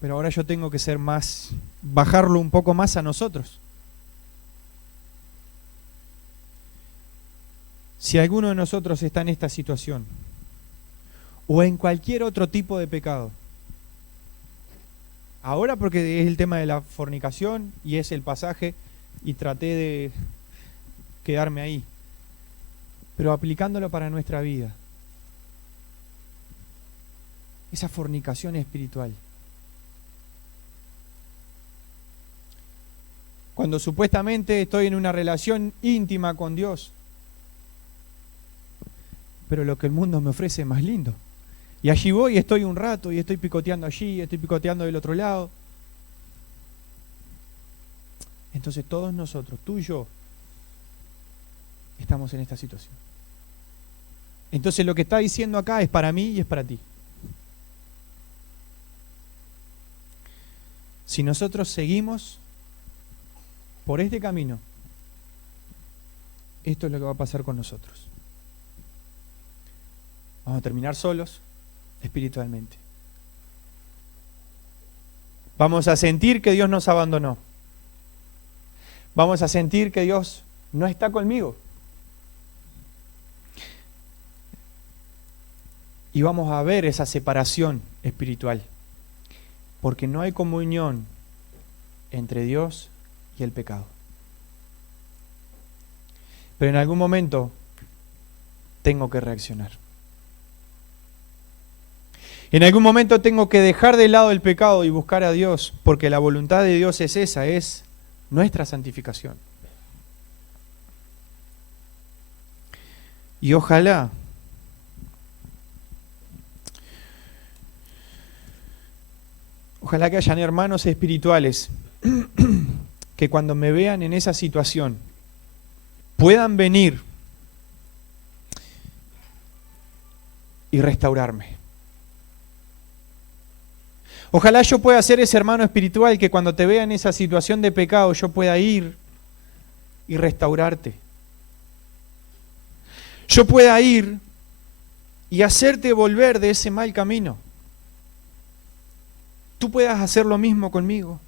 Pero ahora yo tengo que ser más, bajarlo un poco más a nosotros. Si alguno de nosotros está en esta situación, o en cualquier otro tipo de pecado, ahora porque es el tema de la fornicación y es el pasaje y traté de quedarme ahí, pero aplicándolo para nuestra vida, esa fornicación espiritual. Cuando supuestamente estoy en una relación íntima con Dios, pero lo que el mundo me ofrece es más lindo. Y allí voy y estoy un rato y estoy picoteando allí, estoy picoteando del otro lado. Entonces todos nosotros, tú y yo, estamos en esta situación. Entonces lo que está diciendo acá es para mí y es para ti. Si nosotros seguimos por este camino, esto es lo que va a pasar con nosotros. Vamos a terminar solos espiritualmente. Vamos a sentir que Dios nos abandonó. Vamos a sentir que Dios no está conmigo. Y vamos a ver esa separación espiritual. Porque no hay comunión entre Dios y el pecado. Pero en algún momento tengo que reaccionar. En algún momento tengo que dejar de lado el pecado y buscar a Dios, porque la voluntad de Dios es esa, es nuestra santificación. Y ojalá que hayan hermanos espirituales que cuando me vean en esa situación puedan venir y restaurarme. Ojalá yo pueda ser ese hermano espiritual que cuando te vea en esa situación de pecado yo pueda ir y restaurarte. Yo pueda ir y hacerte volver de ese mal camino. Tú puedas hacer lo mismo conmigo.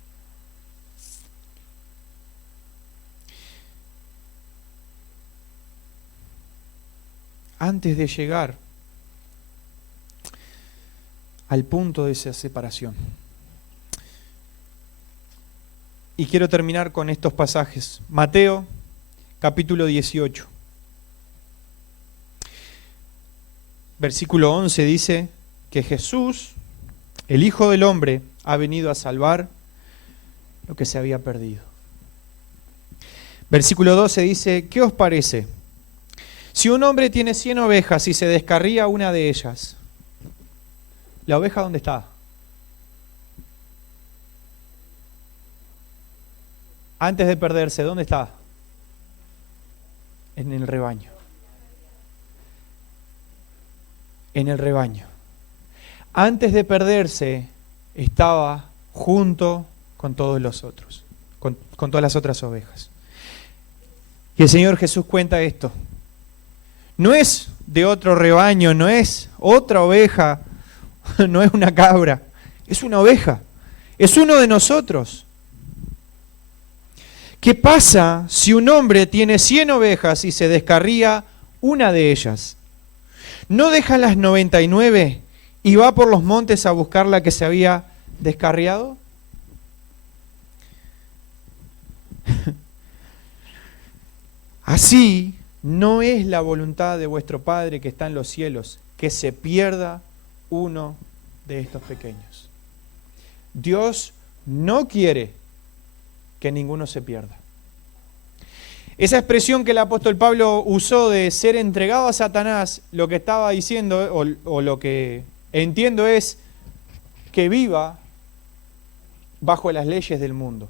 Antes de llegar al punto de esa separación. Y quiero terminar con estos pasajes. Mateo, capítulo 18. Versículo 11 dice que Jesús, el Hijo del Hombre, ha venido a salvar lo que se había perdido. Versículo 12 dice, ¿qué os parece? Si un hombre tiene 100 ovejas y se descarría una de ellas, ¿la oveja dónde está? Antes de perderse, ¿dónde está? En el rebaño. En el rebaño. Antes de perderse, estaba junto con todos los otros, con todas las otras ovejas. Y el Señor Jesús cuenta esto. no es de otro rebaño, no es otra oveja, no es una cabra, es una oveja, es uno de nosotros. ¿Qué pasa si un hombre tiene 100 ovejas y se descarría una de ellas? ¿No deja las 99 y va por los montes a buscar la que se había descarriado? Así no es la voluntad de vuestro Padre que está en los cielos, que se pierda uno de estos pequeños. Dios no quiere que ninguno se pierda. Esa expresión que el apóstol Pablo usó de ser entregado a Satanás, lo que estaba diciendo, o lo que entiendo es que viva bajo las leyes del mundo.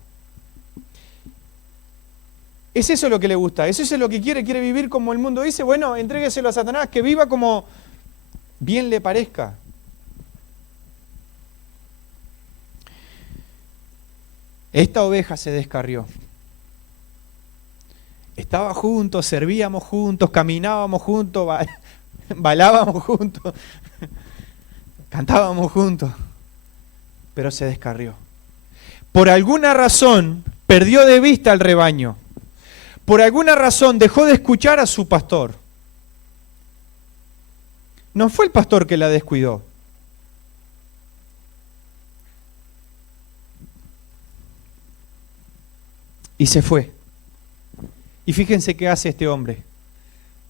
¿Es eso lo que le gusta? ¿Es eso lo que quiere? ¿Quiere vivir como el mundo dice? Bueno, entrégueselo a Satanás, que viva como bien le parezca. Esta oveja se descarrió. Estaba juntos, servíamos juntos, caminábamos juntos, bailábamos juntos, cantábamos juntos, pero se descarrió. Por alguna razón perdió de vista al rebaño. Por alguna razón dejó de escuchar a su pastor. No fue el pastor que la descuidó. Y se fue. Y fíjense qué hace este hombre.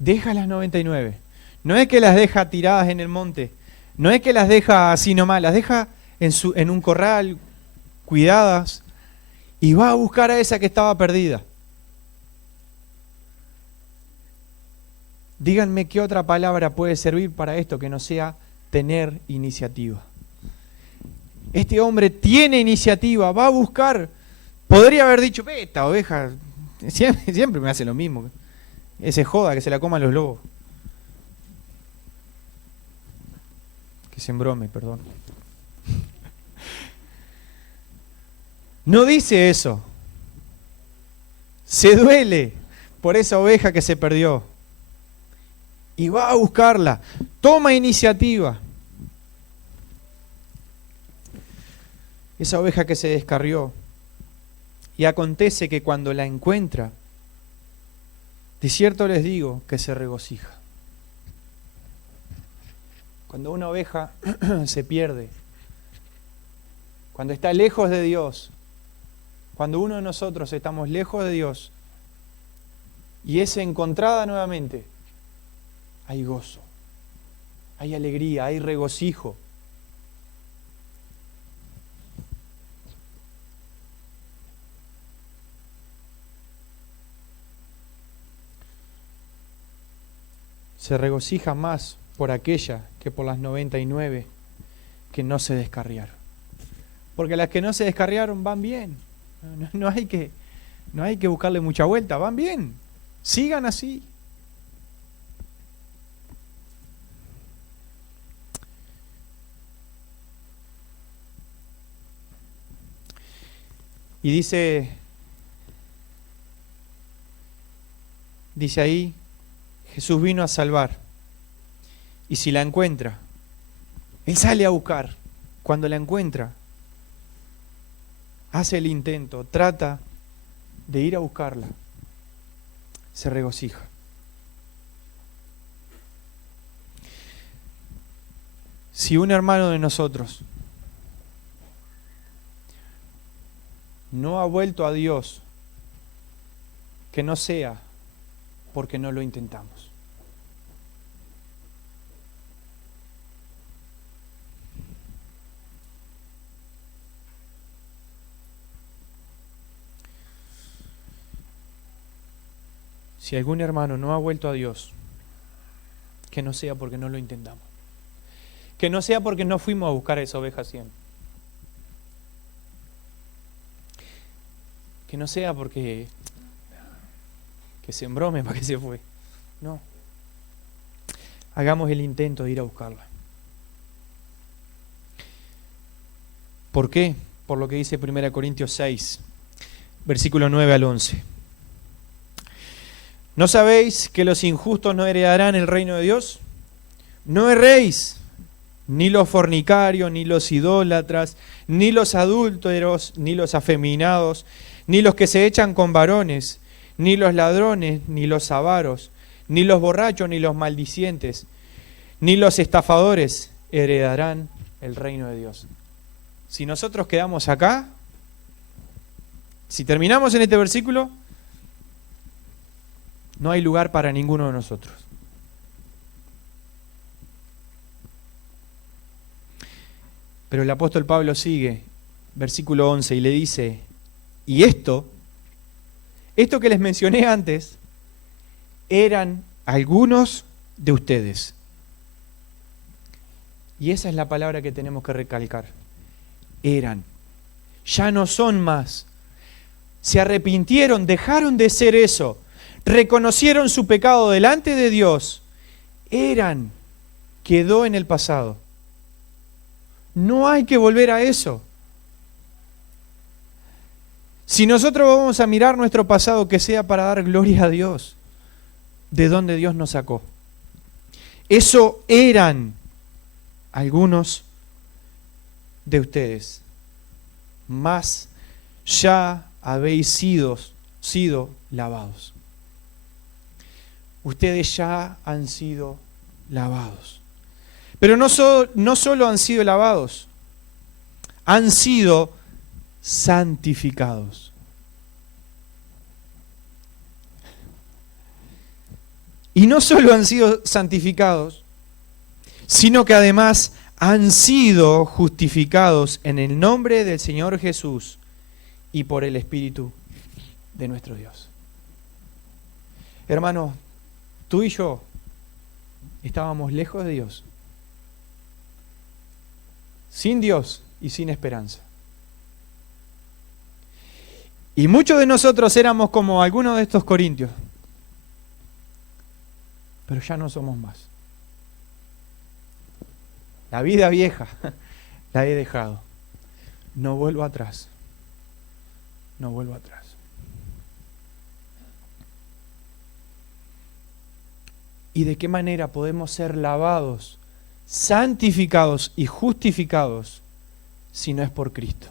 Deja las 99. No es que las deja tiradas en el monte. No es que las deja así nomás. Las deja en un corral, cuidadas. Y va a buscar a esa que estaba perdida. Díganme qué otra palabra puede servir para esto que no sea tener iniciativa. Este hombre tiene iniciativa, va a buscar. Podría haber dicho, esta oveja siempre me hace lo mismo. Ese joda, que se la coman los lobos. Que se embrome, perdón. No dice eso. Se duele por esa oveja que se perdió. Y va a buscarla. Toma iniciativa. Esa oveja que se descarrió. Y acontece que cuando la encuentra, de cierto les digo que se regocija. Cuando una oveja se pierde, cuando está lejos de Dios, cuando uno de nosotros estamos lejos de Dios y es encontrada nuevamente, hay gozo, hay alegría, hay regocijo. Se regocija más por aquella que por las 99 que no se descarriaron. Porque las que no se descarriaron van bien. No hay que buscarle mucha vuelta, van bien. Sigan así. Y dice ahí, Jesús vino a salvar. Y si la encuentra, Él sale a buscar. Cuando la encuentra, hace el intento, trata de ir a buscarla. Se regocija. Si un hermano de nosotros no ha vuelto a Dios, que no sea porque no lo intentamos. Si algún hermano no ha vuelto a Dios, que no sea porque no lo intentamos. Que no sea porque no fuimos a buscar a esa oveja 100. Que no sea porque que se embrome para que se fue. No. Hagamos el intento de ir a buscarla. ¿Por qué? Por lo que dice 1 Corintios 6, versículo 9 al 11. ¿No sabéis que los injustos no heredarán el reino de Dios? No erréis, ni los fornicarios, ni los idólatras, ni los adúlteros, ni los afeminados, ni los que se echan con varones, ni los ladrones, ni los avaros, ni los borrachos, ni los maldicientes, ni los estafadores heredarán el reino de Dios. Si nosotros quedamos acá, si terminamos en este versículo, no hay lugar para ninguno de nosotros. Pero el apóstol Pablo sigue, versículo 11, y le dice, y esto que les mencioné antes, eran algunos de ustedes. Y esa es la palabra que tenemos que recalcar. Eran. Ya no son más. Se arrepintieron, dejaron de ser eso. Reconocieron su pecado delante de Dios. Eran. Quedó en el pasado. No hay que volver a eso. Si nosotros vamos a mirar nuestro pasado, que sea para dar gloria a Dios, de donde Dios nos sacó. Eso eran algunos de ustedes, mas ya habéis sido lavados. Ustedes ya han sido lavados. Pero no solo han sido lavados, han sido santificados. Y no solo han sido santificados, sino que además han sido justificados en el nombre del Señor Jesús y por el Espíritu de nuestro Dios. Hermano, tú y yo estábamos lejos de Dios, sin Dios y sin esperanza. Y muchos de nosotros éramos como algunos de estos corintios, pero ya no somos más. La vida vieja la he dejado. No vuelvo atrás. No vuelvo atrás. ¿Y de qué manera podemos ser lavados, santificados y justificados si no es por Cristo?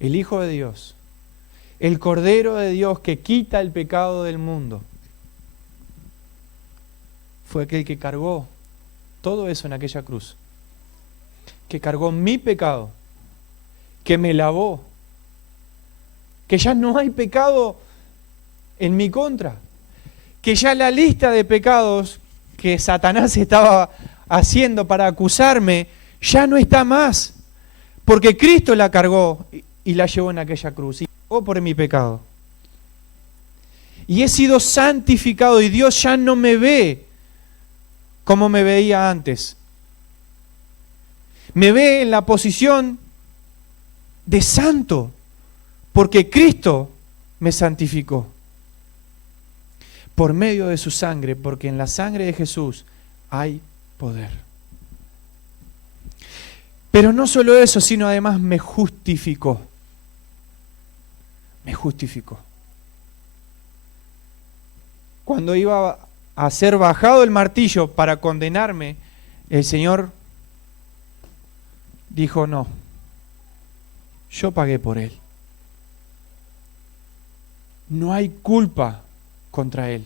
El Hijo de Dios, el Cordero de Dios que quita el pecado del mundo, fue aquel que cargó todo eso en aquella cruz, que cargó mi pecado, que me lavó, que ya no hay pecado en mi contra, que ya la lista de pecados que Satanás estaba haciendo para acusarme ya no está más, porque Cristo la cargó y la llevó en aquella cruz y pagó por mi pecado. Y he sido santificado y Dios ya no me ve como me veía antes. Me ve en la posición de santo, porque Cristo me santificó. Por medio de su sangre, porque en la sangre de Jesús hay poder. Pero no solo eso, sino además me justificó. Me justificó. Cuando iba a ser bajado el martillo para condenarme, el Señor dijo: no, yo pagué por él. No hay culpa contra él.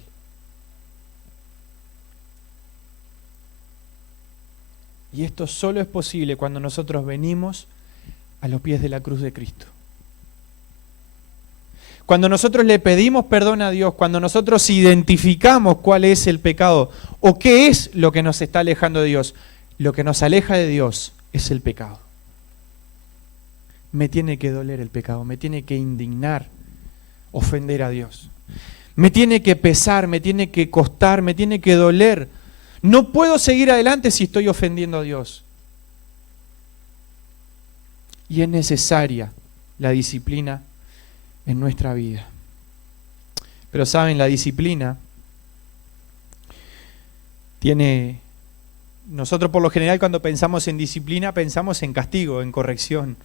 Y esto solo es posible cuando nosotros venimos a los pies de la cruz de Cristo. Cuando nosotros le pedimos perdón a Dios, cuando nosotros identificamos cuál es el pecado o qué es lo que nos está alejando de Dios, lo que nos aleja de Dios es el pecado. Me tiene que doler el pecado, me tiene que indignar ofender a Dios. Me tiene que pesar, me tiene que costar, me tiene que doler. No puedo seguir adelante si estoy ofendiendo a Dios. Y es necesaria la disciplina en nuestra vida. Pero saben, la disciplina tiene... Nosotros por lo general cuando pensamos en disciplina pensamos en castigo, en corrección.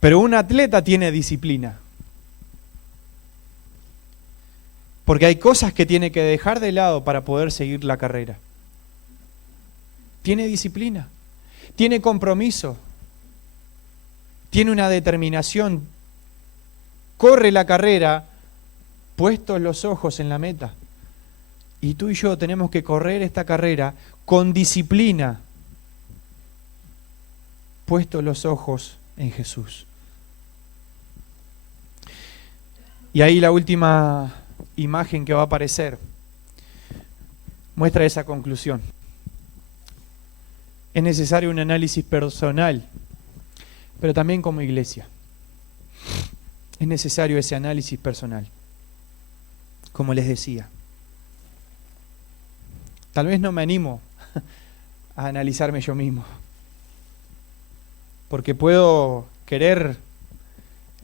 Pero un atleta tiene disciplina. Porque hay cosas que tiene que dejar de lado para poder seguir la carrera. Tiene disciplina, tiene compromiso, tiene una determinación. Corre la carrera puestos los ojos en la meta. Y tú y yo tenemos que correr esta carrera con disciplina, puestos los ojos en Jesús. Y ahí la última imagen que va a aparecer muestra esa conclusión. Es necesario un análisis personal, pero también como iglesia. Es necesario ese análisis personal. Como les decía, tal vez no me animo a analizarme yo mismo, porque puedo querer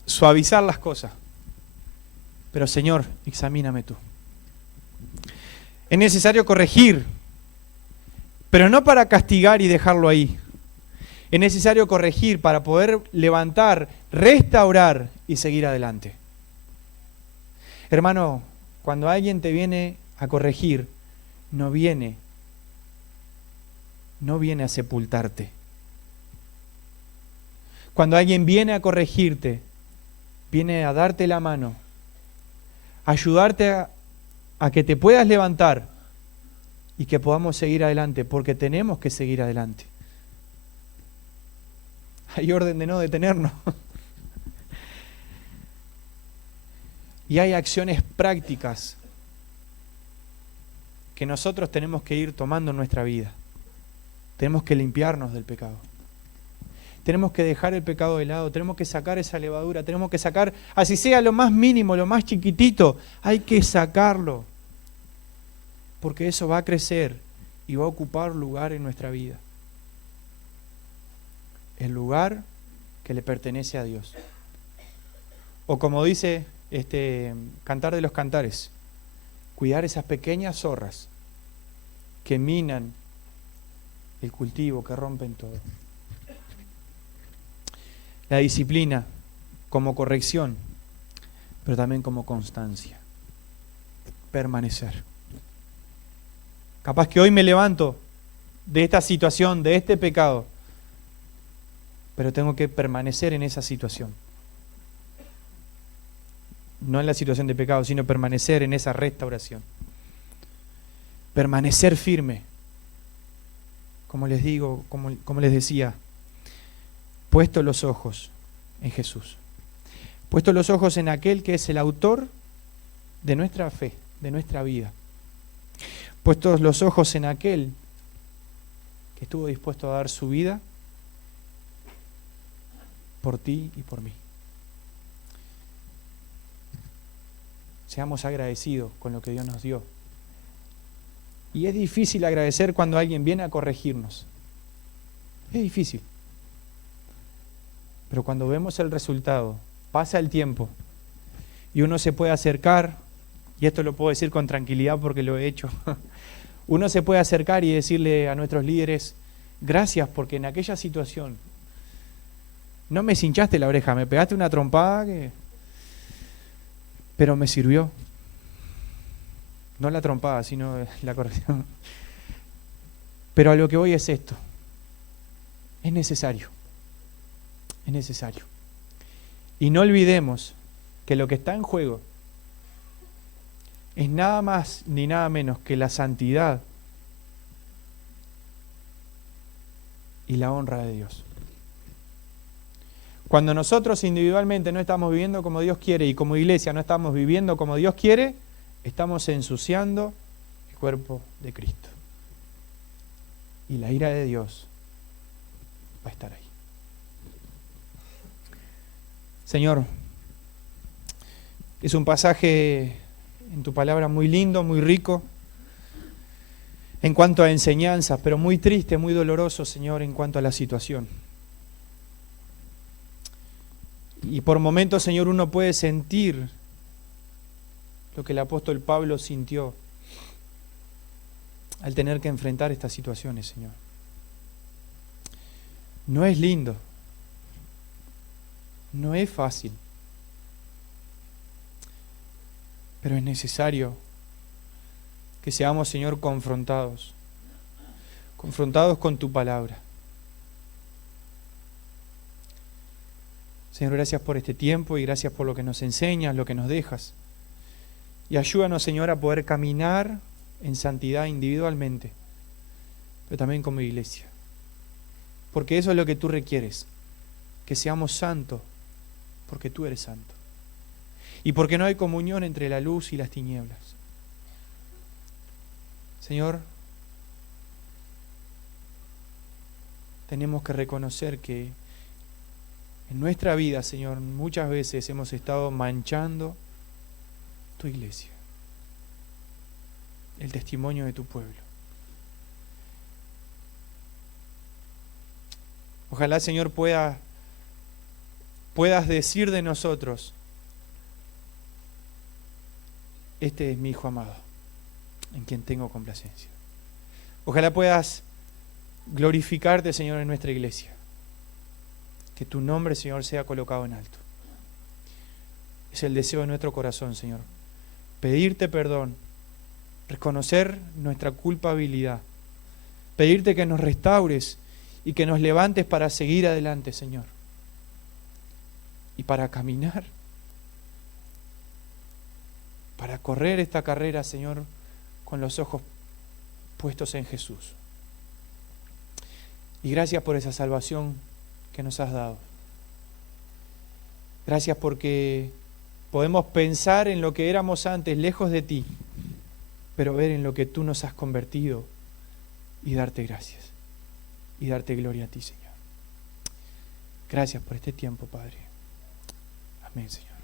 suavizar las cosas. Pero Señor, examíname tú. Es necesario corregir, pero no para castigar y dejarlo ahí. Es necesario corregir para poder levantar, restaurar y seguir adelante. Hermano, cuando alguien te viene a corregir, no viene a sepultarte. Cuando alguien viene a corregirte, viene a darte la mano, a ayudarte a que te puedas levantar y que podamos seguir adelante, porque tenemos que seguir adelante. Hay orden de no detenernos. Y hay acciones prácticas que nosotros tenemos que ir tomando en nuestra vida. Tenemos que limpiarnos del pecado. Tenemos que dejar el pecado de lado, tenemos que sacar esa levadura, tenemos que sacar, así sea lo más mínimo, lo más chiquitito, hay que sacarlo. Porque eso va a crecer y va a ocupar lugar en nuestra vida. El lugar que le pertenece a Dios. O como dice Cantar de los Cantares, cuidar esas pequeñas zorras que minan el cultivo, que rompen todo. La disciplina como corrección, pero también como constancia. Permanecer. Capaz que hoy me levanto de esta situación, de este pecado, pero tengo que permanecer en esa situación. No en la situación de pecado, sino permanecer en esa restauración. Permanecer firme. Como les digo, como les decía, puesto los ojos en Jesús. Puesto los ojos en aquel que es el autor de nuestra fe, de nuestra vida. Puestos los ojos en aquel que estuvo dispuesto a dar su vida por ti y por mí. Seamos agradecidos con lo que Dios nos dio. Y es difícil agradecer cuando alguien viene a corregirnos. Es difícil. Pero cuando vemos el resultado, pasa el tiempo y uno se puede acercar, y esto lo puedo decir con tranquilidad porque lo he hecho, uno se puede acercar y decirle a nuestros líderes, gracias porque en aquella situación no me cinchaste la oreja, me pegaste una trompada pero me sirvió. No la trompada, sino la corrección. Pero a lo que voy es esto. Es necesario. Es necesario. Y no olvidemos que lo que está en juego es nada más ni nada menos que la santidad y la honra de Dios. Cuando nosotros individualmente no estamos viviendo como Dios quiere y como iglesia no estamos viviendo como Dios quiere, estamos ensuciando el cuerpo de Cristo. Y la ira de Dios va a estar ahí. Señor, es un pasaje en tu palabra muy lindo, muy rico, en cuanto a enseñanzas, pero muy triste, muy doloroso, Señor, en cuanto a la situación. Y por momentos, Señor, uno puede sentir lo que el apóstol Pablo sintió al tener que enfrentar estas situaciones, Señor. No es lindo, no es fácil, pero es necesario que seamos, Señor, confrontados con tu palabra. Señor, gracias por este tiempo y gracias por lo que nos enseñas, lo que nos dejas. Y ayúdanos, Señor, a poder caminar en santidad individualmente, pero también como iglesia. Porque eso es lo que tú requieres, que seamos santos, porque tú eres santo. Y porque no hay comunión entre la luz y las tinieblas. Señor, tenemos que reconocer que en nuestra vida, Señor, muchas veces hemos estado manchando tu iglesia, el testimonio de tu pueblo. Ojalá, Señor, puedas decir de nosotros: este es mi Hijo amado, en quien tengo complacencia. Ojalá puedas glorificarte, Señor, en nuestra iglesia. Que tu nombre, Señor, sea colocado en alto. Es el deseo de nuestro corazón, Señor. Pedirte perdón, reconocer nuestra culpabilidad, pedirte que nos restaures y que nos levantes para seguir adelante, Señor. Y para caminar, para correr esta carrera, Señor, con los ojos puestos en Jesús. Y gracias por esa salvación que nos has dado. Gracias porque podemos pensar en lo que éramos antes, lejos de ti, pero ver en lo que tú nos has convertido y darte gracias y darte gloria a ti, Señor. Gracias por este tiempo, Padre. Amén, Señor.